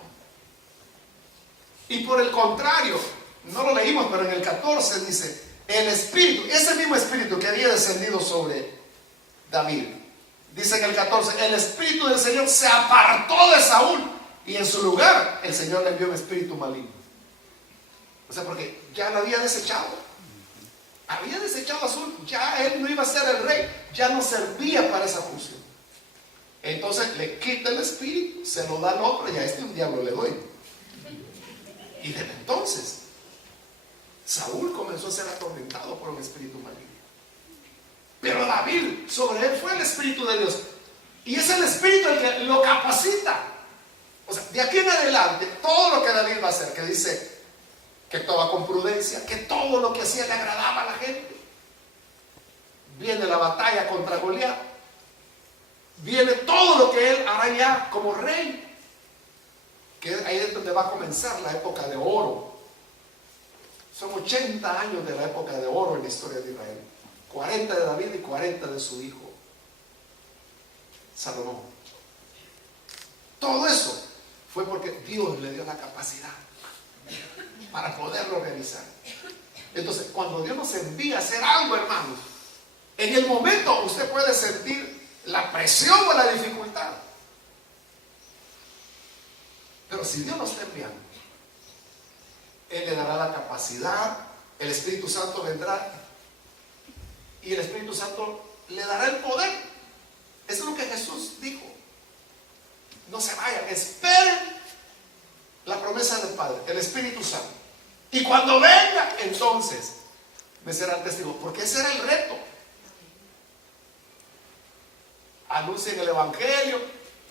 Y por el contrario, no lo leímos, pero en el 14 dice, el Espíritu, ese mismo Espíritu que había descendido sobre David, dice en el 14, el Espíritu del Señor se apartó de Saúl, y en su lugar el Señor le envió un espíritu maligno. O sea, porque ya lo había desechado. Había desechado a Saúl, ya él no iba a ser el rey, ya no servía para esa función. Entonces le quita el espíritu, se lo da al otro, y a este un diablo le doy. Y desde entonces Saúl comenzó a ser atormentado por un espíritu maligno. Pero David, sobre él fue el Espíritu de Dios, y es el Espíritu el que lo capacita. O sea, de aquí en adelante, todo lo que David va a hacer, que dice que actuaba con prudencia, que todo lo que hacía le agradaba a la gente. Viene la batalla contra Goliat, viene todo lo que él hará ya como rey, que ahí es donde va a comenzar la época de oro. Son 80 años de la época de oro en la historia de Israel. 40 de David y 40 de su hijo Salomón. Todo eso fue porque Dios le dio la capacidad para poderlo realizar. Entonces, cuando Dios nos envía a hacer algo, hermanos, en el momento usted puede sentir la presión o la dificultad. Pero si Dios nos está enviando, Él le dará la capacidad, el Espíritu Santo vendrá y el Espíritu Santo le dará el poder. Eso es lo que Jesús dijo. No se vayan, esperen la promesa del Padre, el Espíritu Santo. Y cuando venga, entonces me serán testigos, porque ese era el reto. Anuncien el Evangelio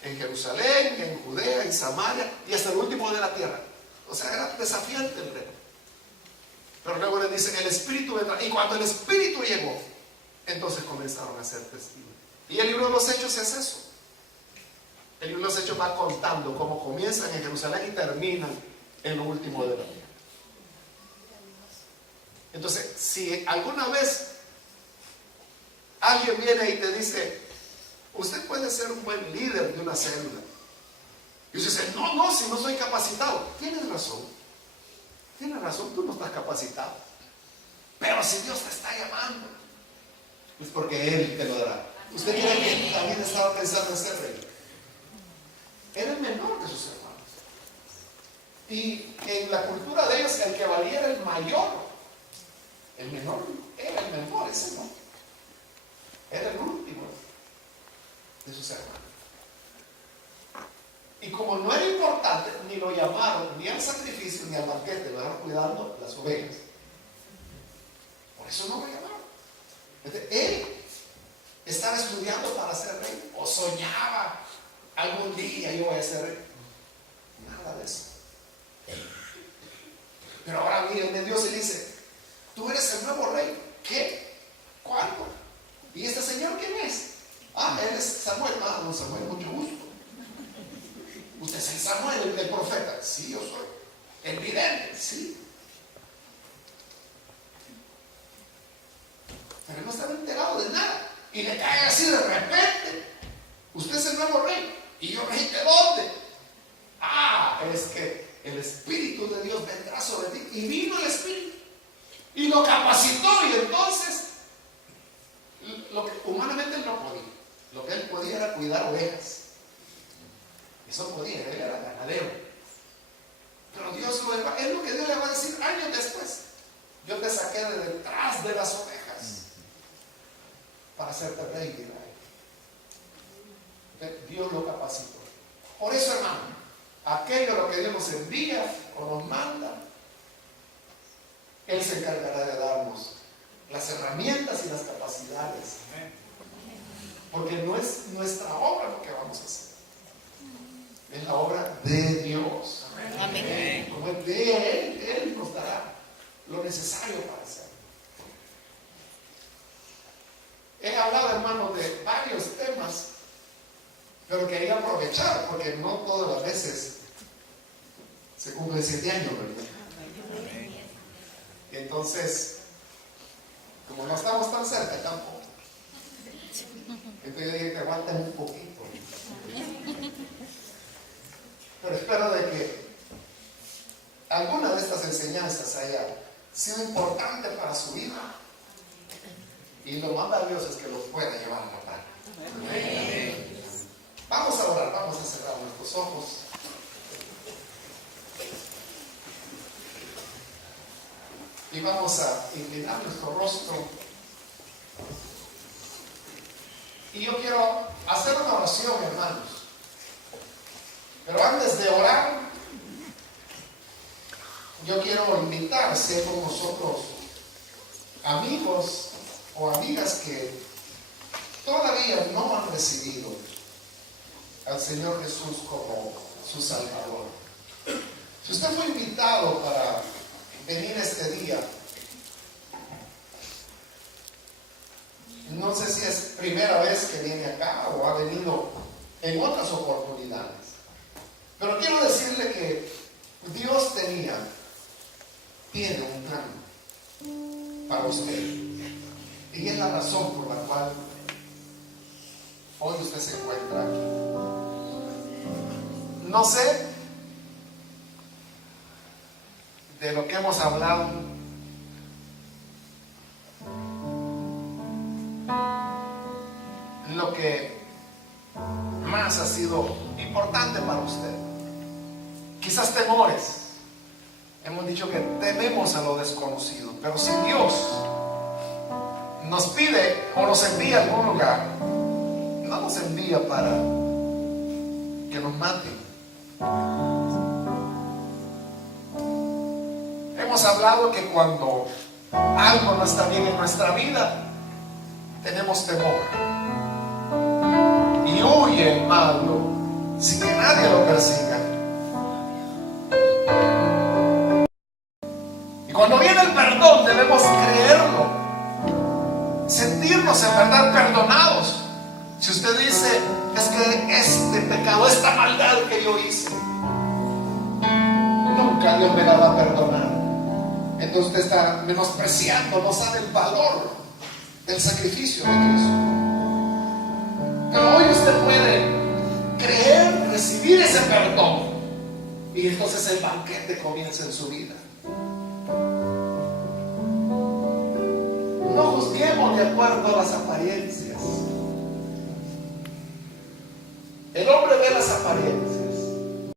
en Jerusalén, en Judea, en Samaria y hasta el último de la tierra. O sea, era desafiante el reto. Pero luego le dicen, el Espíritu vendrá. Y cuando el Espíritu llegó, entonces comenzaron a ser testigos. Y el libro de los Hechos es eso. El libro de los Hechos va contando cómo comienzan en Jerusalén y terminan en lo último de la tierra. Entonces, si alguna vez alguien viene y te dice, usted puede ser un buen líder de una célula, y usted dice, no, si no soy capacitado. Tienes razón, tú no estás capacitado. Pero si Dios te está llamando, es porque Él te lo dará. ¿Usted cree que también estaba pensando en ser rey? Era el menor de sus hermanos. Y en la cultura de ellos, el que valía era el mayor. El menor era el menor, ese no. Era el último de sus hermanos. Y como no era importante, ni lo llamaron ni al sacrificio ni al banquete, lo dejaron cuidando las ovejas. Por eso no lo llamaron. Entonces, él estaba estudiando para ser rey, o soñaba algún día yo voy a ser rey. Nada de eso. Pero ahora viene Dios y dice, tú eres el nuevo rey. ¿Qué? ¿Cuándo? ¿Y este señor quién es? Él es Samuel. Don Samuel, mucho gusto. ¿Usted es el Samuel, el profeta? Sí, yo soy. ¿El vidente? Sí. Pero él no estaba enterado de nada. Y le cae así de repente. Usted es el nuevo rey. Y yo, ¿rey de dónde? Es que el Espíritu de Dios vendrá sobre ti. Y vino el Espíritu. Y lo capacitó. Y entonces, lo que humanamente él no podía. Lo que él podía era cuidar ovejas. Eso podía, él era ganadero. Pero Dios es lo que Dios le va a decir años después. Yo te saqué de detrás de las ovejas para hacerte rey de Israel. Dios lo capacitó. Por eso, hermano, aquello a lo que Dios nos envía o nos manda, Él se encargará de darnos las herramientas y las capacidades. Porque no es nuestra obra lo que vamos a hacer. Es la obra de Dios. Amén. Como es de Él, Él nos dará lo necesario para hacerlo. He hablado, hermano, de varios temas, pero quería aprovechar, porque no todas las veces se cumplen 7 años, ¿verdad? Entonces, como no estamos tan cerca tampoco, entonces yo dije que aguanten un poquito. Pero espero de que alguna de estas enseñanzas haya sido importante para su vida. Y lo más valioso es que los pueda llevar a la práctica. Vamos a orar, vamos a cerrar nuestros ojos. Y vamos a inclinar nuestro rostro. Y yo quiero hacer una oración, hermanos. Pero antes de orar, yo quiero invitar, si hay con nosotros amigos o amigas que todavía no han recibido al Señor Jesús como su Salvador. Si usted fue invitado para venir este día, no sé si es primera vez que viene acá o ha venido en otras oportunidades, pero quiero decirle que Dios tiene un plan para usted, y es la razón por la cual hoy usted se encuentra aquí. No sé de lo que hemos hablado, lo que más ha sido importante para usted. Quizás temores. Hemos dicho que tememos a lo desconocido, pero si Dios nos pide o nos envía a algún lugar, no nos envía para que nos maten. Hemos hablado que cuando algo no está bien en nuestra vida, tenemos temor y huye el malo sin que nadie lo persiga. Y cuando viene el perdón, debemos creerlo, sentirnos en verdad perdonados. Si usted dice, es que este pecado, esta maldad que yo hice, nunca Dios me la va a perdonar. Entonces usted está menospreciando, no sabe el valor del sacrificio de Cristo. Pero hoy usted puede creer, recibir ese perdón, y entonces el banquete comienza en su vida. No juzguemos de acuerdo a las apariencias.